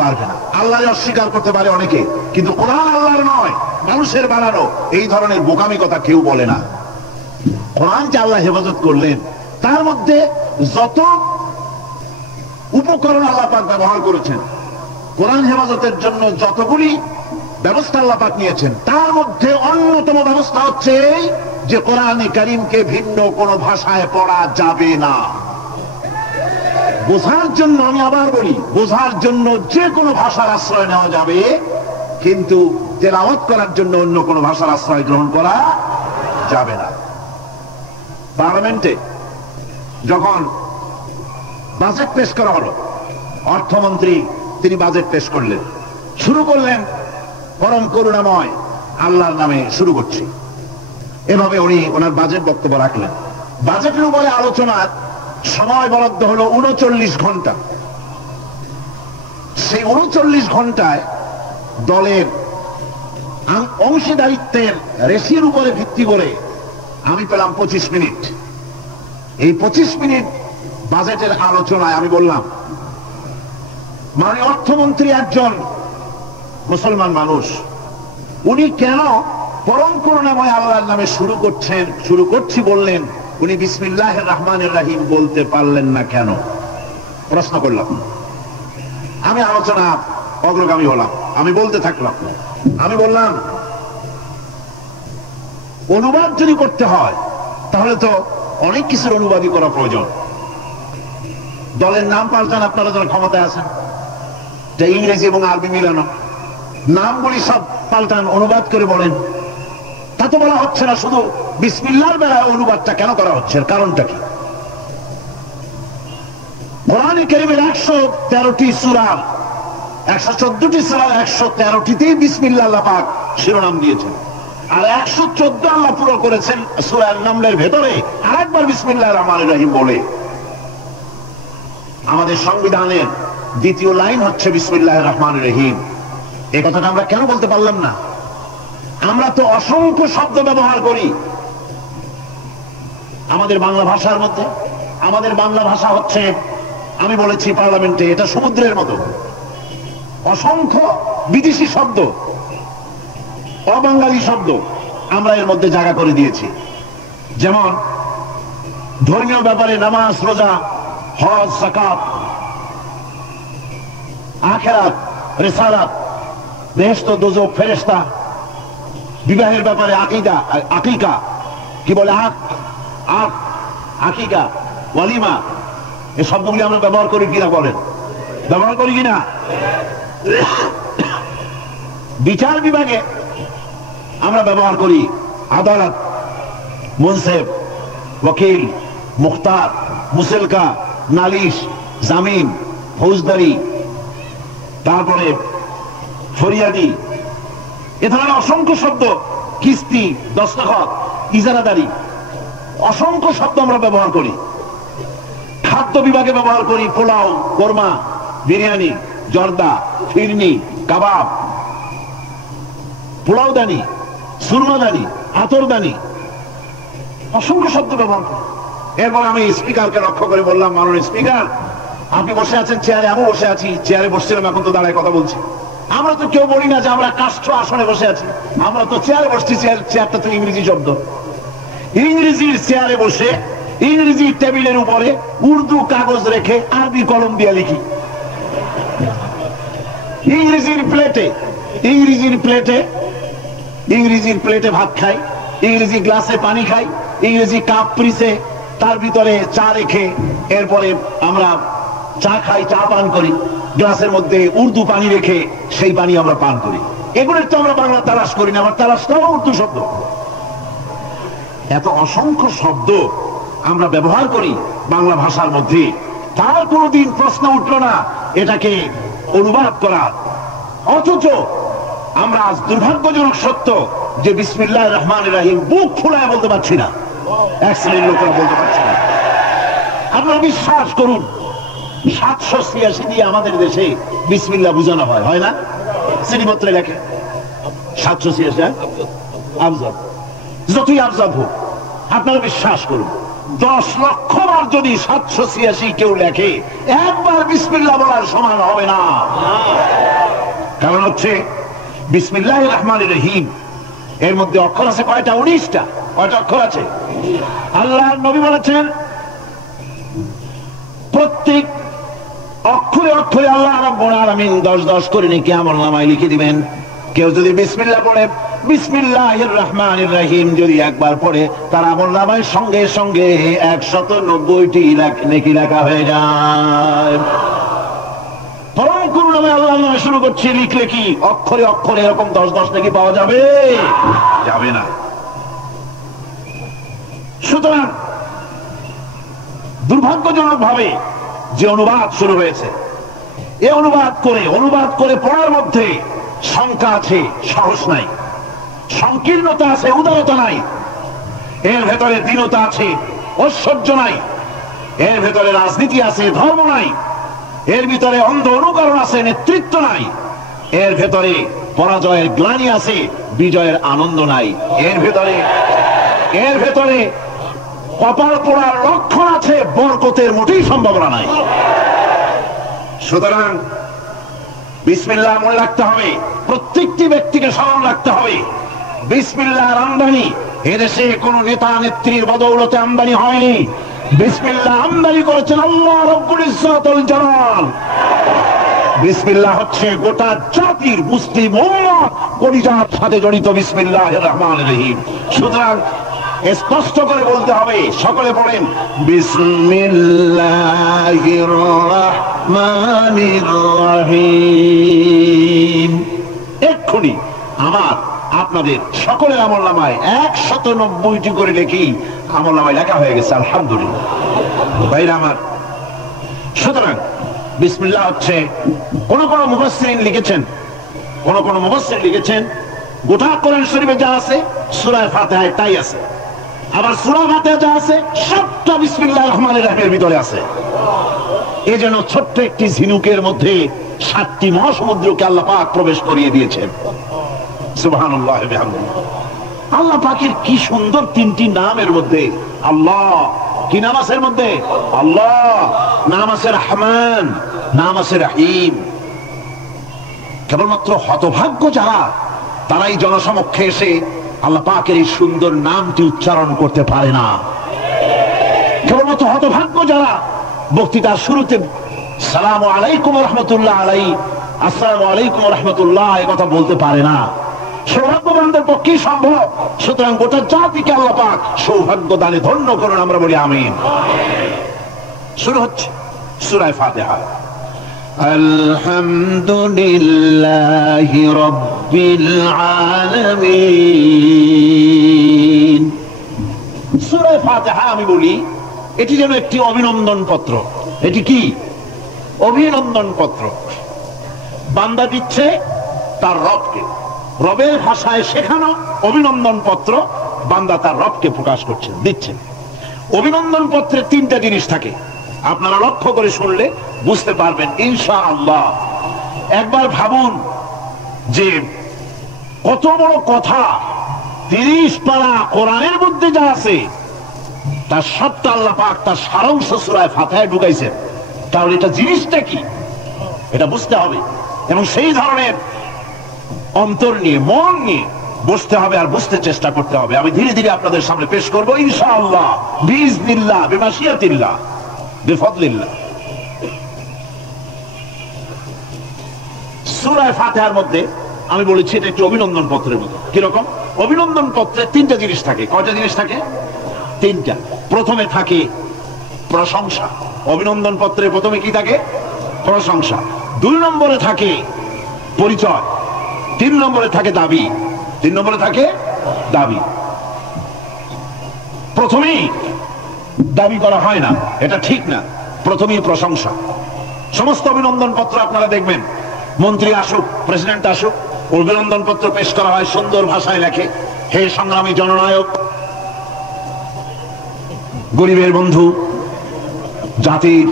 পারবে না। আল্লাহ অস্বীকার করতে পারে অনেকে, কিন্তু কোরআন আল্লাহর নয়, মানুষের বানানো, এই ধরনের বোকামি কথা কেউ বলে না। কোরআন যে আল্লাহ হেফাজত করলেন, তার মধ্যে যত উপকরণ আল্লাহ পাক ব্যবহার করেছেন, কোরআন হেফাজতের জন্য যতগুলি ব্যবস্থা আল্লাহ পাক নিয়েছেন, তার মধ্যে অন্যতম ব্যবস্থা হচ্ছে যে কোরআনে কারীমকে ভিন্ন কোন ভাষায় পড়া যাবে না। বোঝার জন্য, আমি আবার বলি, বোঝার জন্য যে কোনো ভাষার আশ্রয় নেওয়া যাবে, কিন্তু তেলাওয়াত করার জন্য অন্য কোনো ভাষার আশ্রয় গ্রহণ করা যাবে না। পার্লামেন্টে যখন বাজেট পেশ করা হলো, অর্থমন্ত্রী তিনি বাজেট পেশ করলেন, শুরু করলেন পরম করুণাময় আল্লাহর নামে শুরু করছি, এভাবে উনি ওনার বাজেট বক্তব্য রাখলেন। বাজেটের উপরে আলোচনার সময় বরাদ্দ হলো 39 ঘন্টা। সেই 39 ঘন্টায় দলের অংশীদারিত্বের রেশির উপরে ভিত্তি করে আমি পেলাম 25 মিনিট। এই 25 মিনিট বাজেটের আলোচনায় আমি বললাম, মাননীয় অর্থমন্ত্রী একজন মুসলমান মানুষ, উনি কেন পরম করুণাময় আল্লাহর নামে শুরু করছি বললেন, উনি বিসমিল্লাহির রহমানির রহিম বলতে পারলেন না কেন? প্রশ্ন করলাম। আমি আলোচনা অগ্রগামী হলাম, আমি বলতে থাকলাম। আমি বললাম, অনুবাদ যদি করতে হয় তাহলে তো অনেক কিছুর অনুবাদই করা প্রয়োজন। দলের নাম পাল্টান, আপনারা যারা ক্ষমতায় আছেন, যে ইংরেজি এবং আরবি মিলানো নামগুলি সব পাল্টান, অনুবাদ করে বলেন। তা তো বলা হচ্ছে না, শুধু বিসমিল্লাহর বেলায় অনুবাদটা কেন করা হচ্ছে, কারণটা কি? কোরআনে কারীমের 113টি সূরা, 114টি সূরা, 113টিতেই বিসমিল্লাহ আল্লাহ পাক শিরোনাম দিয়েছেন, আর 114 আল্লাহ পুরো করেছেন সূরা নামলের ভেতরে আরেকবার বিসমিল্লাহির রহমানির রহিম বলে। আমাদের সংবিধানের দ্বিতীয় লাইন হচ্ছে বিসমিল্লাহির রহমানির রহিম। এই কথাটা আমরা কেন বলতে পারলাম না? আমরা তো অসংখ্য শব্দ ব্যবহার করি আমাদের বাংলা ভাষার মধ্যে। আমাদের বাংলা ভাষা হচ্ছে, আমি বলেছি পার্লামেন্টে, এটা সমুদ্রের মতো। অসংখ্য বিদেশি শব্দ, অবাঙালি শব্দ আমরা এর মধ্যে জায়গা করে দিয়েছি। যেমন ধর্মীয় ব্যাপারে নামাজ, রোজা, হজ, যাকাত, আখিরাত, রিসালাত, বেহেশত, দোজখ, ফেরেশতা, বিবাহের ব্যাপারে আকীদা, আকিকা, কি বলে, আকিকা, ওয়ালিমা, এই শব্দগুলি আমরা ব্যবহার করি কিনা বলেন? ব্যবহার করি কিনা? বিচার বিভাগে আমরা ব্যবহার করি আদালত, মুনসিব, ওয়াকিল, মুখতার, মুসলকা, নালিশ, জামিন, ফৌজদারি, তারপরে ফরিয়াদি, এ ধরনের অসংখ্য শব্দ, কিস্তি, দস্তখত, ইজারাদারি, অসংখ্য শব্দ আমরা ব্যবহার করি। খাদ্য বিভাগে ব্যবহার করি পোলাও, কোরমা, বিরিয়ানি, জর্দা, ফিরনি, কাবাব, পোলাওদানি, সুরমাদানি, আতরদানি, অসংখ্য শব্দ ব্যবহার করি। এরপর আমি স্পিকারকে লক্ষ্য করে বললাম, মাননীয় স্পিকার, আপনি বসে আছেন চেয়ারে, আমি বসে আছি, চেয়ারে বসছিলাম, এখন তো দাঁড়ায় কথা বলছি। আমরা তো কেউ বলি না যে আমরা কাষ্ঠ আসনে বসে আছি, আমরা তো চেয়ারে বসছি। চেয়ারটা তো ইংরেজি শব্দ। ইংরেজির চেয়ারে বসে ইংরেজি টেবিলের উপরে উর্দু কাগজ রেখে আরবি কলম দিয়ে লিখি। ইংরেজির প্লেটে ভাত খাই, ইংরেজি গ্লাসে পানি খাই, ইংরেজি কাপ পিসে তার ভিতরে চা রেখে এরপরে আমরা চা খাই, চা পান করি। গ্লাসের মধ্যে উর্দু পানি রেখে সেই পানি আমরা পান করি। এগুলোর তো আমরা বাংলা তালাশ করি না, আমার তালাশ করা উর্দু শব্দ। এত অসংখ্য শব্দ আমরা ব্যবহার করি বাংলা ভাষার মধ্যে, তার কোনোদিন প্রশ্ন উঠল না এটাকে অনুবাদ করা। অথচ আমরা আজ দুর্ভাগ্যজনক সত্য যে বিসমিল্লাহির রহমানির রহিম বুক ফুলায় বলতে পারছি না, এক শ্রেণীর লোকেরা বলতে পারছি না। আপনারা বিশ্বাস করুন, 786 দিয়ে আমাদের দেশে বিসমিল্লাহ বুঝানো হয়, হয় না? শ্রেণীপত্রে লেখে 786 আবজাদ, যতই আবজাদ হোক। আপনারা বিশ্বাস করুন, 10 লক্ষ বার যদি 786 কেউ লেখে, একবার বিসমিল্লাহ বলার সমান হবে না। কারণ হচ্ছে বিসমিল্লাহির রহমানির রহিম এর মধ্যে অক্ষর আছে কয়টা? 19টা। কয়টা অক্ষর আছে? আল্লাহর নবী বলেছেন প্রত্যেক অক্ষরে অক্ষরে আল্লাহ রাব্বুল আলামিন 10 করে নেকি আমলনামায় লিখে দিবেন। কেউ যদি বিসমিল্লাহ পড়ে, বিসমিল্লাহির রহমানির রহিম যদি একবার পড়ে, তার আমলনামায় সঙ্গে সঙ্গে 190টি নেকি লেখা হয়ে যায়। পরম করুণাময় আল্লাহর নামে শুরু করছি, লিখলে কি অক্ষরে অক্ষরে এরকম 10 নেকি পাওয়া যাবে? যাবে না। সুতরাং দুর্ভাগ্যজনক ভাবে যে অনুবাদ শুরু হয়েছে, এ অনুবাদ করে পড়ার মধ্যে শঙ্কা আছে, সাহস নাই, সংকীর্ণতা আছে, উদারতা নাই, এর ভেতরে দীনতা আছে, ঐশ্বর্য নাই, এর ভেতরে রাজনীতি আছে, ধর্ম নাই, এর ভিতরে অন্ধ অনুকরণ আছে, নেতৃত্ব নাই, এর ভেতরে পরাজয়ের গ্লানি আছে, বিজয়ের আনন্দ নাই, এর ভেতরে কপাল পোড়ার লক্ষণ আছে, বরকতের মোটেই সম্ভাবনা নাই। সুতরাং বিসমিল্লাহ মনে রাখতে হবে, প্রত্যেকটি ব্যক্তিকে স্মরণ রাখতে হবে। বিসমিল্লাহর আমদানি এদেশে কোন নেতা নেত্রীর বদৌলতে আমদানি হয়নি, বিসমিল্লাহ আমদানি করেছেন আল্লাহ রব্বুল ইজ্জতুল জালাল। বিসমিল্লাহ হচ্ছে গোটা জাতির, মুসলিম উম্মত কলিজার সাথে জড়িত বিসমিল্লাহির রহমানির রহিম। সুতরাং স্পষ্ট করে বলতে হবে, সকলে পড়েন বিসমিল্লাহির রহমানির রহিম। এক্ষুনি আমার আপনাদের সকলের আমলনামায় 190টি করে লিখি আমলনামায় লেখা হয়ে গেছে, আলহামদুলিল্লাহ ভাইরা আমার। সুতরাং বিসমিল্লাহ হচ্ছে কোন মুফাসসিরিন লিখেছেন গোটা কোরআন শরীফে যা আছে সূরা ফাতিহায় তাই আছে, আবার সূরা ফাতিহা যা আছে সবটা বিসমিল্লাহির রহমানির রহিমের ভিতরে আছে। এই জন্য ছোট্ট একটি ঝিনুকের মধ্যে 7টি মহাসমুদ্রকে আল্লাহ পাক প্রবেশ করিয়ে দিয়েছেন। সুবহানাল্লাহ ওয়া বিহামদিহি। আল্লাহ পাকের কি সুন্দর 3টি নামের মধ্যে আল্লাহ, কি নাম আছে এর মধ্যে? আল্লাহ, নাম আছে রহমান, নাম আছে রহিম। কেবলমাত্র হতভাগ্য যারা, তারাই জনসমক্ষে এসে আল্লাহ পাকের এই সুন্দর নামটি উচ্চারণ করতে পারে না। কেবলমাত্র হতভাগ্য যারা বক্তৃতার শুরুতে সালামু আলাইকুম ওয়া রাহমাতুল্লাহ আলাইহি, আসসালামু আলাইকুম ওয়া রাহমাতুল্লাহ এই কথা বলতে পারে না, সৌভাগ্যবানদের পক্ষে সম্ভব। সুতরাং গোটা জাতিকে আল্লাহ পাক সৌভাগ্য দানে ধন্য করুন, আমরা বলি আমিন। শুরু হচ্ছে সূরা ফাতিহা। আলহামদুলিল্লাহি রাব্বিল আলামিন। সূরা ফাতিহা আমি বলি এটি যেন একটি অভিনন্দন পত্র। এটি কি? অভিনন্দন পত্র। বান্দা দিচ্ছে তার রবকে, রবের ভাষায় শেখানো অভিনন্দন পত্র বান্দা তার রবকে প্রকাশ করছেন, দিচ্ছেন। অভিনন্দন পত্রে 3টা জিনিস থাকে, আপনারা লক্ষ্য করে শুনলে বুঝতে পারবেন ইনশাআল্লাহ। একবার ভাবুন যে কত বড় কথা 30 পারা কোরআনের মধ্যে যা আছে তার সবটা আল্লাহ পাক তার সারাংশ সূরা ফাতিহায় ঢুকাইছেন। তাহলে এটা জিনিসটা কি এটা বুঝতে হবে, এবং সেই ধরনের অন্তর নিয়ে, মন নিয়ে বসতে হবে আর বুঝতে চেষ্টা করতে হবে। আমি ধীরে ধীরে আপনাদের সামনে পেশ করবো ইনশাআল্লাহ, বিইজনিল্লাহ, বিমাশিয়াতিল্লাহ, বিফদলিল্লাহ। সূরা ফাতিহার মধ্যে আমি বলেছি এটা একটি অভিনন্দন পত্রের মতো। কিরকম? অভিনন্দন পত্রে 3টা জিনিস থাকে। কয়টা জিনিস থাকে? 3টা। প্রথমে থাকে প্রশংসা। অভিনন্দন পত্রে প্রথমে কি থাকে? প্রশংসা। 2 নম্বরে থাকে পরিচয়, 3 নম্বরে থাকে দাবি। 3 নম্বরে থাকে দাবি। প্রথমেই দাবি করা হয় না, এটা ঠিক না। প্রথমেই প্রশংসা। সমস্ত অভিনন্দন পত্র আপনারা দেখবেন, মন্ত্রী আসুক, প্রেসিডেন্ট আসুক, অভিনন্দন পত্র পেশ করা হয়, সুন্দর ভাষায় লেখে, হে সংগ্রামী জননায়ক, গরিবের বন্ধু, জাতির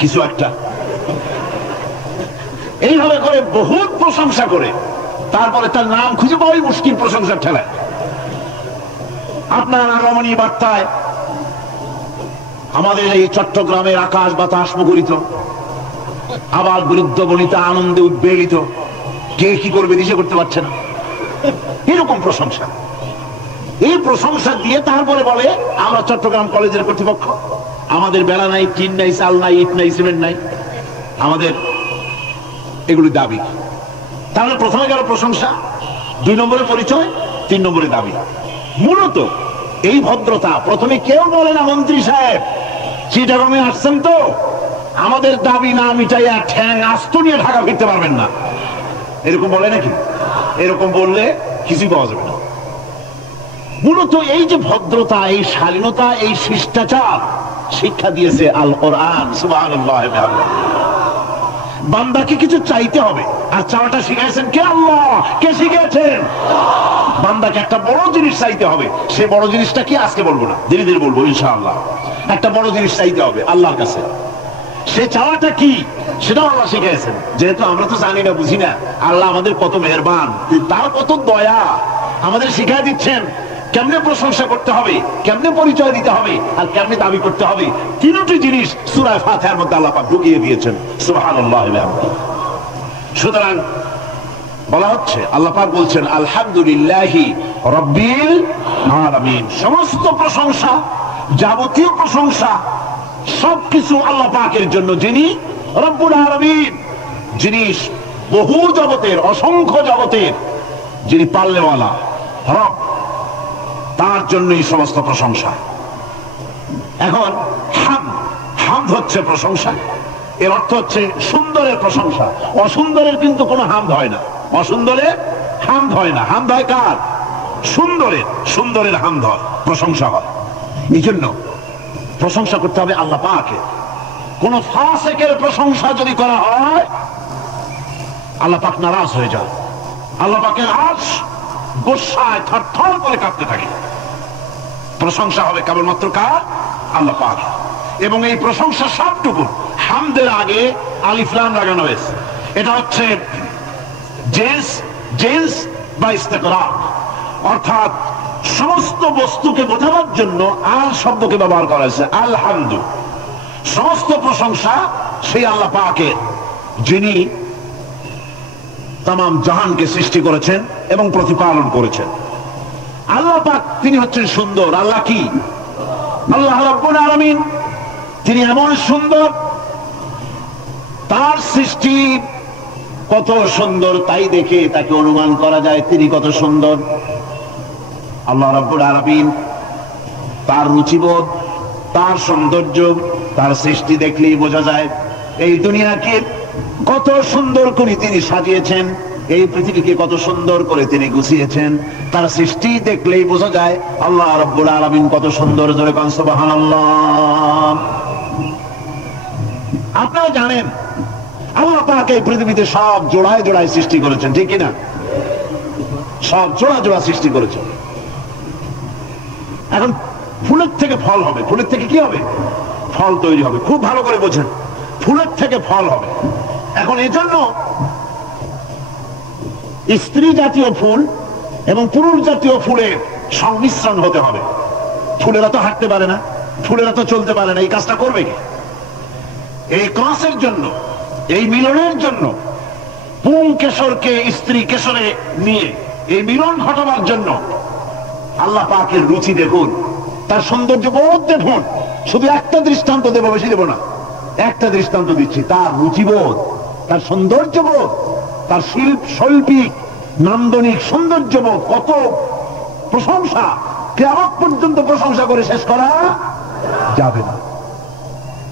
কিছু একটা, এইভাবে করে বহুত প্রশংসা করে তারপরে তার নাম খুঁজে পাওয়াই মুশকিল প্রশংসার ঠেলায়। আপনার আগমনী বার্তায় আমাদের এই চট্টগ্রামের আকাশ বাতাস মুখরিত, আবার বৃদ্ধ বনিতা আনন্দে উদ্বেলিত, কে কি করবে দিশে করতে পারছে না, এরকম প্রশংসা। এই প্রশংসা দিয়ে তারপরে বলে আমরা চট্টগ্রাম কলেজের কর্তৃপক্ষ, আমাদের বেড়া নাই, টিন নাই, চাল নাই, ইট নাই, সিমেন্ট নাই, আমাদের এগুলি দাবি। তাহলে প্রথমে গেল প্রশংসা, 2 নম্বরে পরিচয়, 3 নম্বরে দাবি। মূলত এই ভদ্রতা প্রথমে কেউ বলে না, মন্ত্রী সাহেব চিটাগংয়ে আসছেন তো আমাদের দাবি না মিটাইয়া ঠ্যাং আস্ত নিয়ে ঢাকা ফিরতে পারবেন না, এরকম বলে নাকি? এরকম বললে কিছুই পাওয়া যাবে না। মূলত এই যে ভদ্রতা, এই শালীনতা, এই শিষ্টাচার শিক্ষা দিয়েছে আল কোরআন। সুবহানাল্লাহ। বান্দাকে কিছু চাইতে হবে, আর চাওয়াটা শিখাইছেন কে? আল্লাহ। কে শিখিয়েছেন? বান্দাকে একটা বড় জিনিস চাইতে হবে। সে বড় জিনিসটা কি আজকে বলবো না, ধীরে ধীরে বলবো ইনশাআল্লাহ। একটা বড় জিনিস চাইতে হবে আল্লাহর কাছে। সে চাওয়াটা কি সেটাও আল্লাহ শিখিয়েছেন। যেহেতু আমরা তো জানি না, বুঝি না, আল্লাহ আমাদের কত মেহেরবান, তার কত দয়া, আমাদের শিখিয়ে দিচ্ছেন কেমনে প্রশংসা করতে হবে, কেমনে পরিচয় দিতে হবে, আর কেমনে দাবি করতে হবে। তিনটি জিনিস সূরা ফাতিহার মধ্যে আল্লাহ পাক ঢুকিয়ে দিয়েছেন। সুবহানাল্লাহ। সুতরাং বলা হচ্ছে, আল্লাহ পাক বলছেন আলহামদুলিল্লাহি রাব্বিল আলামিন। সমস্ত প্রশংসা, যাবতীয় প্রশংসা সবকিছু আল্লাহ পাকের জন্য, যিনি রব্বুল আলামিন, যিনি বহু জগতের, অসংখ্য জগতের যিনি পাল্লেওয়ালা রব, তার জন্যই সমস্ত প্রশংসা। এখন হামদ হচ্ছে প্রশংসা, এর অর্থ হচ্ছে সুন্দরের প্রশংসা। অসুন্দরের কিন্তু কোনো হামদ হয় না, অসুন্দরের হামদ হয় না। হামদ হয় কার? সুন্দরের। সুন্দরের হামদ হয়, প্রশংসা হয়। এই জন্য প্রশংসা করতে হবে আল্লাহ পাকের। কোন ফাসিকের প্রশংসা যদি করা হয় আল্লাহ পাক নারাজ হয়ে যায়। আল্লাহ পাকের আরশ গোসায় থরথর করে কাঁপতে থাকে। প্রশংসা হবে কেবলমাত্র কার? আল্লাহ পাক। এবং এই প্রশংসা সবটুকু হামদের আগে আলিফ লাম লাগানো হয়েছে। এটা হচ্ছে জেন্স বা ইস্তেকরার, অর্থাৎ সমস্ত বস্তুকে বোঝানোর জন্য আল শব্দকে ব্যবহার করা হয়েছে। আলহামদু, সমস্ত প্রশংসা সেই আল্লাহ পাকের, যিনি তামাম জাহানকে সৃষ্টি করেছেন এবং প্রতিপালন করেছেন। আল্লাহ পাক তিনি হচ্ছেন সুন্দর। আল্লাহ কি? আল্লাহ রাব্বুল আলামিন, তিনি এমন সুন্দর, তার সৃষ্টি কত সুন্দর তাই দেখে তাকে অনুমান করা যায় তিনি কত সুন্দর। আল্লাহ রাব্বুল আলামিন, তার রুচিবোধ, তার সৌন্দর্য, তার সৃষ্টি দেখলেই বোঝা যায়। এই দুনিয়াকে কত সুন্দর করে তিনি সাজিয়েছেন, এই পৃথিবীকে কত সুন্দর করে তিনি গুছিয়েছেন, তার সৃষ্টি দেখলেই বোঝা যায় আল্লাহ রাব্বুল আলামিন কত সুন্দর। জোরে কোন সুবহানাল্লাহ। আপনারা জানেন আল্লাহ পাক এই পৃথিবীতে সব জোড়ায় জোড়ায় সৃষ্টি করেছেন, ঠিক কিনা? সব জোড়া জোড়া সৃষ্টি করেছেন। এখন ফুলের থেকে ফল হবে, ফুলের থেকে কি হবে? ফল তৈরি হবে। খুব ভালো করে বোঝেন, ফুলের থেকে ফল হবে। এখন এজন্য স্ত্রী জাতীয় ফুল এবং পুরুষ জাতীয় ফুলের সংমিশ্রণ হতে হবে। ফুলেরা তো হাঁটতে পারে না, ফুলেরা তো চলতে পারে না, এই কাজটা করবে কি? এই ক্রসের জন্য, এই মিলনের জন্য, পুং কেশরকে স্ত্রী কেশরে নিয়ে এই মিলন ঘটাবার জন্য আল্লাহ পাকের রুচি দেখুন, তার সৌন্দর্য বোধ দেখুন। শুধু একটা দৃষ্টান্ত দেবো, বেশি দেবো না, একটা দৃষ্টান্ত দিচ্ছি। তার রুচিবোধ, তার সৌন্দর্যবোধ, তার শৈল্পিক নান্দনিক সৌন্দর্যবোধ, কত প্রশংসা, কিয়ামত পর্যন্ত প্রশংসা করে শেষ করা যাবে না।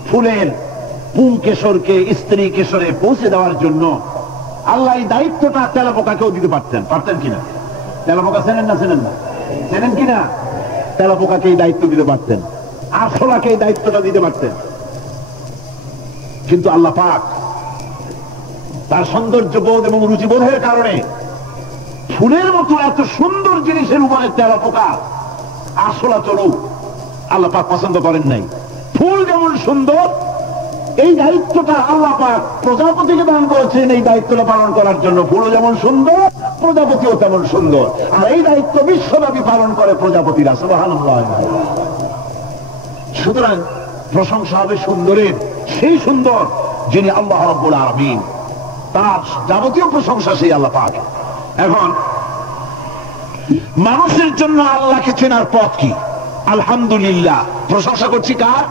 ফুলের পুং কেশরকে স্ত্রী কেশরে পৌঁছে দেওয়ার জন্য আল্লাহ এই দায়িত্বটা তেলাপোকাকেও দিতে পারতেন। পারতেন কিনা? তেলাপোকা চেনেন না? চেনেন না? চেনেন কিনা? তেলাপোকাকে এই দায়িত্ব দিতে পারতেন, আরশোলাকে এই দায়িত্বটা দিতে পারতেন। কিন্তু আল্লাহ পাক তার সৌন্দর্যবোধ এবং রুচিবোধের কারণে ফুলের মতো এত সুন্দর জিনিসের উপরে তেলাপোকা আরশোলা চলুক আল্লাহ পাক পছন্দ করেন নাই। ফুল যেমন সুন্দর, এই দায়িত্বটা আল্লাহ পাক প্রজাপতিকে দান করেছেন এই দায়িত্বটা পালন করার জন্য। ফুলও যেমন সুন্দর, প্রজাপতিও তেমন সুন্দর, আর এই দায়িত্ব বিশ্বব্যাপী পালন করে প্রজাপতিরা। সুবহানাল্লাহ। সুতরাং প্রশংসা হবে সুন্দরের, সেই সুন্দর যিনি আল্লাহ রাব্বুল আলামিন, তার যাবতীয় প্রশংসা সেই আল্লাহ পাক। এখন মানুষের জন্য আল্লাহকে চেনার পথ কি? আলহামদুলিল্লাহ। প্রশংসা করছি কার?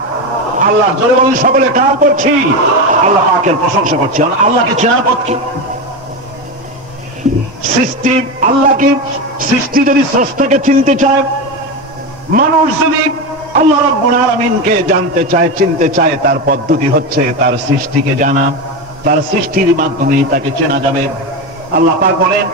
আল্লাহ। জোরে বলেন সকলে, কার করছি? আল্লাহ পাকের প্রশংসা করছি। আল্লাহকে চেনার পথ কি? সৃষ্টি আল্লাহকে, সৃষ্টি যদি স্রষ্টাকে চিনতে চায়, মানুষ যদি আল্লাহ রাব্বুল আলামিনকে জানতে চায়, চিনতে চায়, তার পদ্ধতি হচ্ছে তার সৃষ্টিকে জানা। তার সৃষ্টির মাধ্যমেই তাকে চেনা যাবে। আল্লাহ পাক বলেন,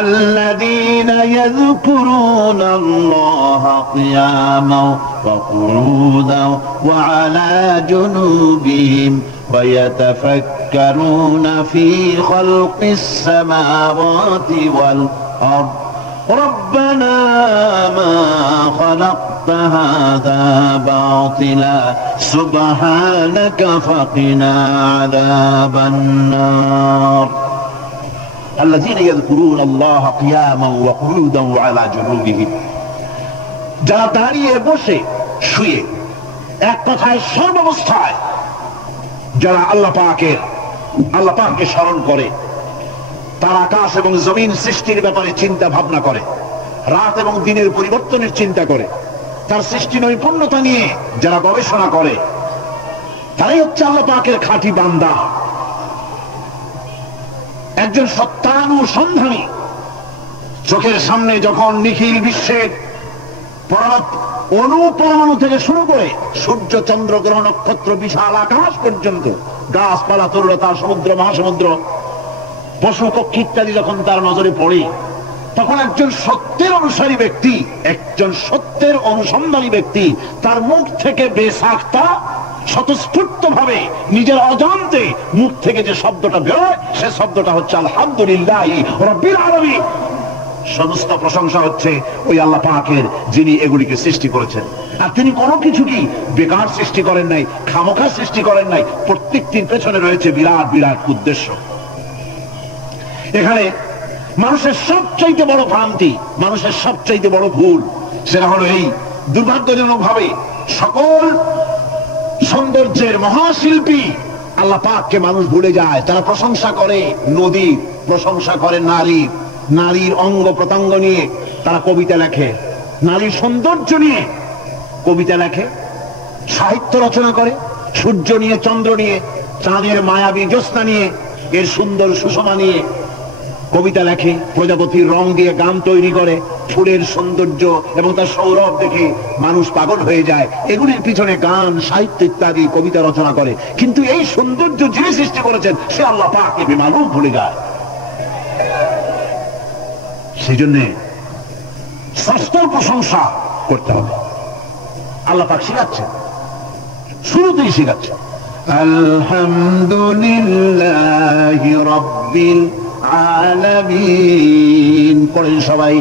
আল্লাযীনা ইয়াযকুরুনা আল্লাহা কিয়ামান ওয়া কুউদান ওয়া আলা জুনুবিহিম ওয়া ইয়াতাফাক্কারুনা ফী খালকিস সামাওয়াতি ওয়াল আরদ ربنا ما خلقت هذا باطلا سبحانك فقنا عذاب النار الذين يذكرون الله قياما وقعودا وعلى جنوبهم যারা দাঁড়িয়ে বসে শুয়ে এক কথায় সর্বাবস্থায় যারা আল্লাহ পাককে স্মরণ করে, তার আকাশ এবং জমিন সৃষ্টির ব্যাপারে চিন্তা ভাবনা করে, রাত এবং দিনের পরিবর্তনের চিন্তা করে, তার সৃষ্টি নৈপুণ্যতা নিয়ে যারা গবেষণা করে, তারাই হচ্ছে আল্লাহ পাকের খাঁটি বান্দা। একজন সত্যানুসন্ধানী চোখের সামনে যখন নিখিল বিশ্বের অনুপরমাণু থেকে শুরু করে সূর্য, চন্দ্র, গ্রহ, নক্ষত্র, বিশাল আকাশ পর্যন্ত, গাছপালা, তরুলতা, সমুদ্র, মহাসমুদ্র, পশু পক্ষী ইত্যাদি যখন তার নজরে পড়ে, তখন একজন সত্যের অনুসারী ব্যক্তি, একজন সত্যের অনুসন্ধানী ব্যক্তি, তার মুখ থেকে বেসাক্তা স্বতঃস্ফূর্ত ভাবে নিজের অজান্তে মুখ থেকে যে শব্দটা বেরোয়, সে শব্দটা হচ্ছে আলহামদুলিল্লাহি রাব্বিল আলামিন। সমস্ত প্রশংসা হচ্ছে ওই আল্লাহ পাকের, যিনি এগুলিকে সৃষ্টি করেছেন। আর তিনি কোনো কিছু কি বেকার সৃষ্টি করেন নাই, খামোখা সৃষ্টি করেন নাই। প্রত্যেকটির পেছনে রয়েছে বিরাট বিরাট উদ্দেশ্য। এখানে মানুষের সবচাইতে বড় ভ্রান্তি, মানুষের সবচাইতে বড় ভুল, সেটা হলো এই, দুর্ভাগ্যজনক ভাবে সকল সৌন্দর্যের মহাশিল্পী আল্লাহ পাককে মানুষ ভুলে যায়। তারা প্রশংসা করে নদীর, প্রশংসা করে নারীর, নারীর অঙ্গ প্রত্যঙ্গ নিয়ে তারা কবিতা লেখে, নারীর সৌন্দর্য নিয়ে কবিতা লেখে, সাহিত্য রচনা করে, সূর্য নিয়ে, চন্দ্র নিয়ে, চাঁদের মায়াবী জ্যোৎস্না নিয়ে, এর সুন্দর সুষমা নিয়ে কবিতা লেখে, প্রজাপতির রং দিয়ে গান তৈরি করে, ফুলের সৌন্দর্য এবং তার সৌরভ দেখে মানুষ পাগল হয়ে যায়। এগুলির পিছনে গান, সাহিত্য ইত্যাদি কবিতা রচনা করে। কিন্তু এই সৌন্দর্য যিনি সৃষ্টি করেছেন সে আল্লাহ পাককে বেমালুম ভুলে যায়। সেই জন্য স্রষ্টার প্রশংসা করতে হবে। আল্লাহ পাক শিখাচ্ছেন, শুরুতেই শিখাচ্ছেন, আলহামদুলিল্লাহি রাব্বিল আলামিন। পড়েন সবাই,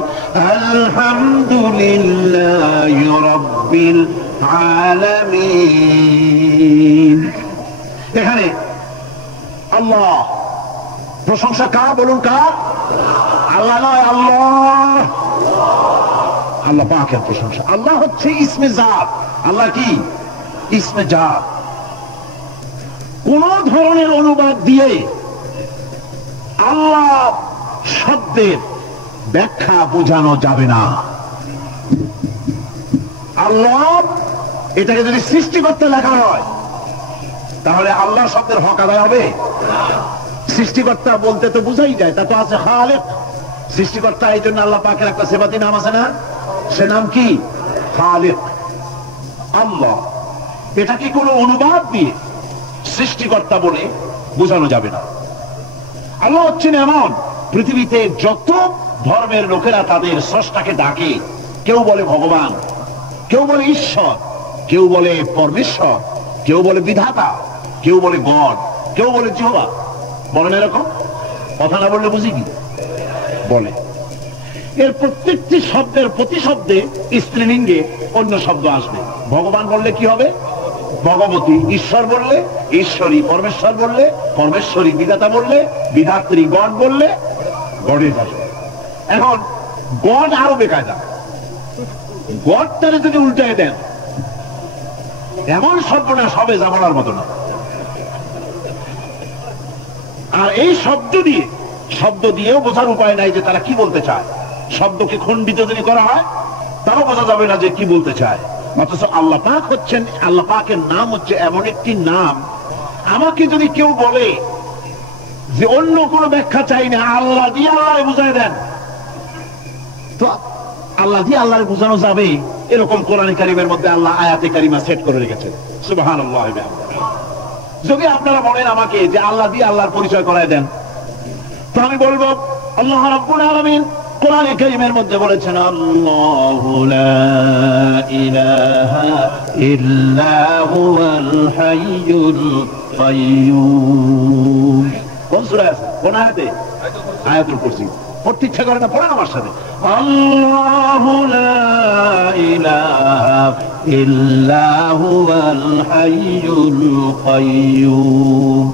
আলহামদুলিল্লাহি রাব্বিল আলামিন। এখানে আল্লাহ প্রশংসা কার বলুন, কার? আল্লাহ নয়, আল্লাহ, আল্লাহ পাকের প্রশংসা। আল্লাহ হচ্ছে ইসমে জাত। আল্লাহ কি? ইসমে জাত। কোন ধরনের অনুবাদ দিয়ে আল্লাহ শব্দের ব্যাখ্যা বোঝানো যাবে না। আল্লাহ এটাকে যদি সৃষ্টিকর্তা লেখা হয় তাহলে আল্লাহ শব্দের হক আদায় হবে? সৃষ্টিকর্তা বলতে তো বুঝাই যায়, তা তো আছে খালেক, সৃষ্টিকর্তা। এই জন্য আল্লাহ পাকের একটা সেবাতি নাম আছে না, সে নাম কি? খালেক। আল্লাহ এটাকে কোনো অনুবাদ দিয়ে সৃষ্টিকর্তা বলে বোঝানো যাবে না। আল্লাহ হচ্ছেন এমন, পৃথিবীতে যত ধর্মের লোকেরা তাদের স্রষ্টাকে ডাকে, কেউ বলে ভগবান, কেউ বলে ঈশ্বর, কেউ বলে পরমেশ্বর, কেউ বলে বিধাতা, কেউ বলে গড, কেউ বলে জিহ্বা। বলেন এরকম কথা না বললে বুঝি কি বলে? এর প্রত্যেকটি শব্দের প্রতিশব্দে স্ত্রীলিঙ্গে অন্য শব্দ আসবে। ভগবান বললে কি হবে? ভগবতী। ঈশ্বর বললে ঈশ্বরী। পরমেশ্বর বললে পরমেশ্বরী। বিধাতা বললে বিধাত্রী। গড বললে গডের আসবে। এখন গড আরো বেকায়দা। গডটারে যদি উল্টায় দেন এমন সর্বনাশ হবে যা বলার মতো না। আর এই শব্দ দিয়েও বোঝার উপায় নাই যে তারা কি বলতে চায়। শব্দকে খণ্ডিত যদি করা হয় তাও বোঝা যাবে না যে কি বলতে চায়। অথচ আল্লাহ পাক হচ্ছেন, আল্লাহ পাকের নাম হচ্ছে এমন একটি নাম, আমাকে যদি কেউ বলে যে অন্য কোনো ব্যাখ্যা চাই না, আল্লাহ দিয়ে আল্লাহ বুঝাই দেন। তো আল্লাহ দিয়ে আল্লাহ বোঝানো যাবে এরকম কোরআনে কারিমের মধ্যে আল্লাহ আয়াতে কারিমা সেট করে রেখেছেন। সুবহানাল্লাহ। যদি আপনারা বলেন আমাকে যে আল্লাহ দিয়ে আল্লাহর পরিচয় করায় দেন, তো আমি বলবো আল্লাহ রাব্বুল আলামিন কোরআনে কারিমের মধ্যে বলেছেন, আল্লাহু লা ইলাহা ইল্লা হুয়াল হাইয়ুল কাইয়্যুম। কোন সূরা আছে? কোন আয়াতে? আয়াতুল কুরসি। পড়তে ইচ্ছা করে না? পড়েন আমার সাথে। আল্লাহু লা ইলাহা ইল্লা হুয়াল হাইয়ুল কাইয়্যুম।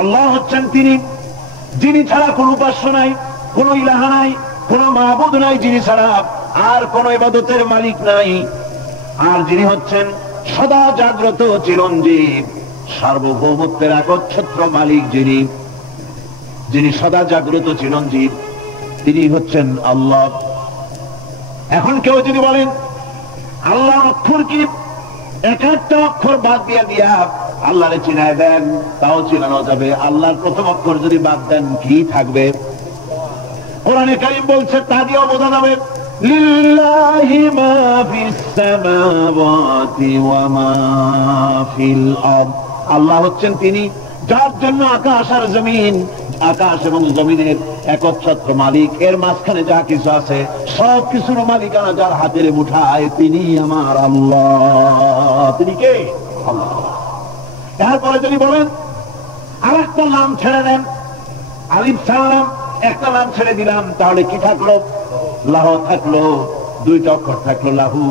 আল্লাহ হচ্ছেন তিনি, যিনি ছাড়া কোনো উপাস্য নাই, কোন ইলাহা নাই, কোন মাবুদ নাই যিনি ছাড়া, আর কোন ইবাদতের মালিক নাই। আর যিনি হচ্ছেন সদা জাগ্রত চিরঞ্জীব, সার্বভৌমত্বের একচ্ছত্র মালিক, যিনি সদা জাগ্রত চিরঞ্জীব, তিনি হচ্ছেন আল্লাহ। এখন কেউ যদি বলেন আল্লাহ অক্ষর কি, এক একটা অক্ষর বাদ দিয়া আল্লাহরে চিনায় দেন, তাও চিনানো যাবে। আল্লাহর প্রথম অক্ষর যদি বাদ দেন কি থাকবে? কোরআনে কারীম বলছে তা দিয়েও বোঝা যাবে। লিল্লাহি মা ফিস সামাওয়াতি ওয়া মা ফিল আরদ। আল্লাহ হচ্ছেন তিনি যার জন্য আকাশ আর জমিন, আকাশ এবং জমিনের একচ্ছত্র মালিক। এর মাঝখানে যা কিছু আছে সব কিছুর মালিকানা যার হাতের মুঠায়, তিনি আমার আল্লাহ। তিনি কে? আল্লাহ। এরপরে যদি বলেন আর একটা নাম ছেড়ে দেন, আলিফ ছাড়লাম, একটা নাম ছেড়ে দিলাম, তাহলে কি থাকলো? লাহ থাকলো, দুইটা অক্ষর থাকলো লাহু।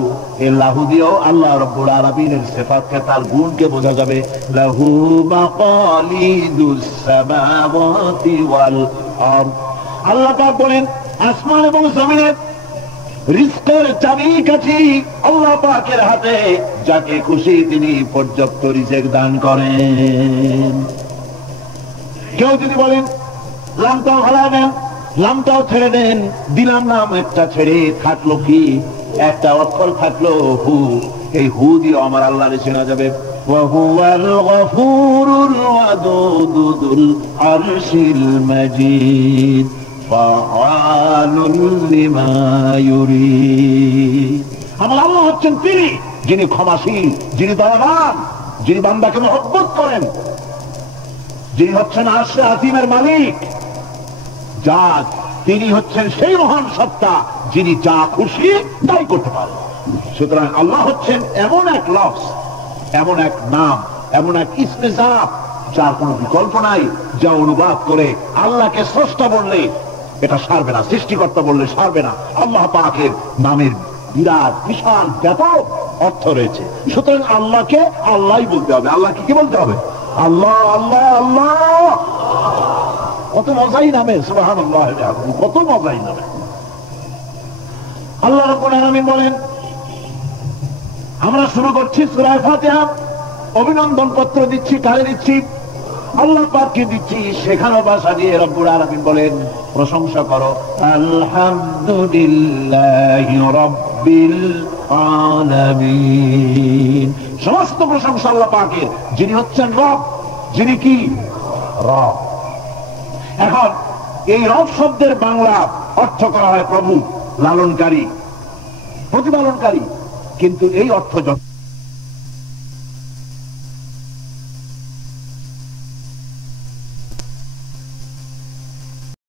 এই লাহু দিয়েও আল্লাহ রাব্বুল আলামিনের সিফাতকে, তার গুণকে বোঝা যাবে। লাহু মাকালিদুস সামাওয়াতি ওয়াল আরদ। আল্লাহ পাক বলেন আসমান এবং জমিনের রিজকের চাবিকাঠি আল্লাহ পাকের হাতে, যাকে খুশি তিনি পর্যাপ্ত রিজক দান করেন। কেউ যদি বলেন লামটাও হালা দেন, লামটাও ছেড়ে দেন, দিলাম নাম একটা ছেড়ে, থাকলো কি? একটা অক্ষর থাকলো হু। এই হু দিয়ে আমার আল্লাহরে চেনা যাবে। ওয়াহুয়াল গফুরুল ওয়াদুদুল আরশিল মাজিদ ফাআলুল লিমা ইউরিদ। আমার আল্লাহ হচ্ছেন তিনি, যিনি ক্ষমাশীল, যিনি দয়াবান, যিনি বান্দাকে মহব্বত করেন, যিনি হচ্ছেন আরশে আজিমের মালিক। তিনি হচ্ছেন সেই মহান সত্তা যিনি যা খুশি তাই করতে পারেন। সুতরাং আল্লাহ হচ্ছেন এমন এক লফজ, এমন এক নাম, এমন এক ইসমে জাত যার কোনো বিকল্প নাই, যা অনুবাদ করে আল্লাহকে স্রষ্টা বললে এটা সারবে না, সৃষ্টিকর্তা বললে সারবে না। আল্লাহ পাকের নামের বিরাট বিশাল ব্যাপক অর্থ রয়েছে। সুতরাং আল্লাহকে আল্লাহই বলতে হবে। আল্লাহকে কি বলতে হবে? আল্লাহ আল্লাহ আল্লাহ। কত মজাই নামে, সুবহানাল্লাহ, কত মজাই নামে। আল্লাহ রাব্বুল আলামিন বলেন, আমরা শুরু করছি সূরা ফাতিহা। অভিনন্দন পত্র দিচ্ছি, কারে দিচ্ছি? আল্লাহ পাককে দিচ্ছি। শেখানো ভাষা দিয়ে রব্বুল আলামিন বলেন প্রশংসা করো, আলহামদুলিল্লাহি রাব্বিল আলামিন। সমস্ত প্রশংসা আল্লাহ পাকের, যিনি হচ্ছেন রব, যিনি কি? রব। এখন এই রব শব্দের বাংলা অর্থ করা হয় প্রভু, লালনকারী, প্রতিপালনকারী, কিন্তু এই অর্থ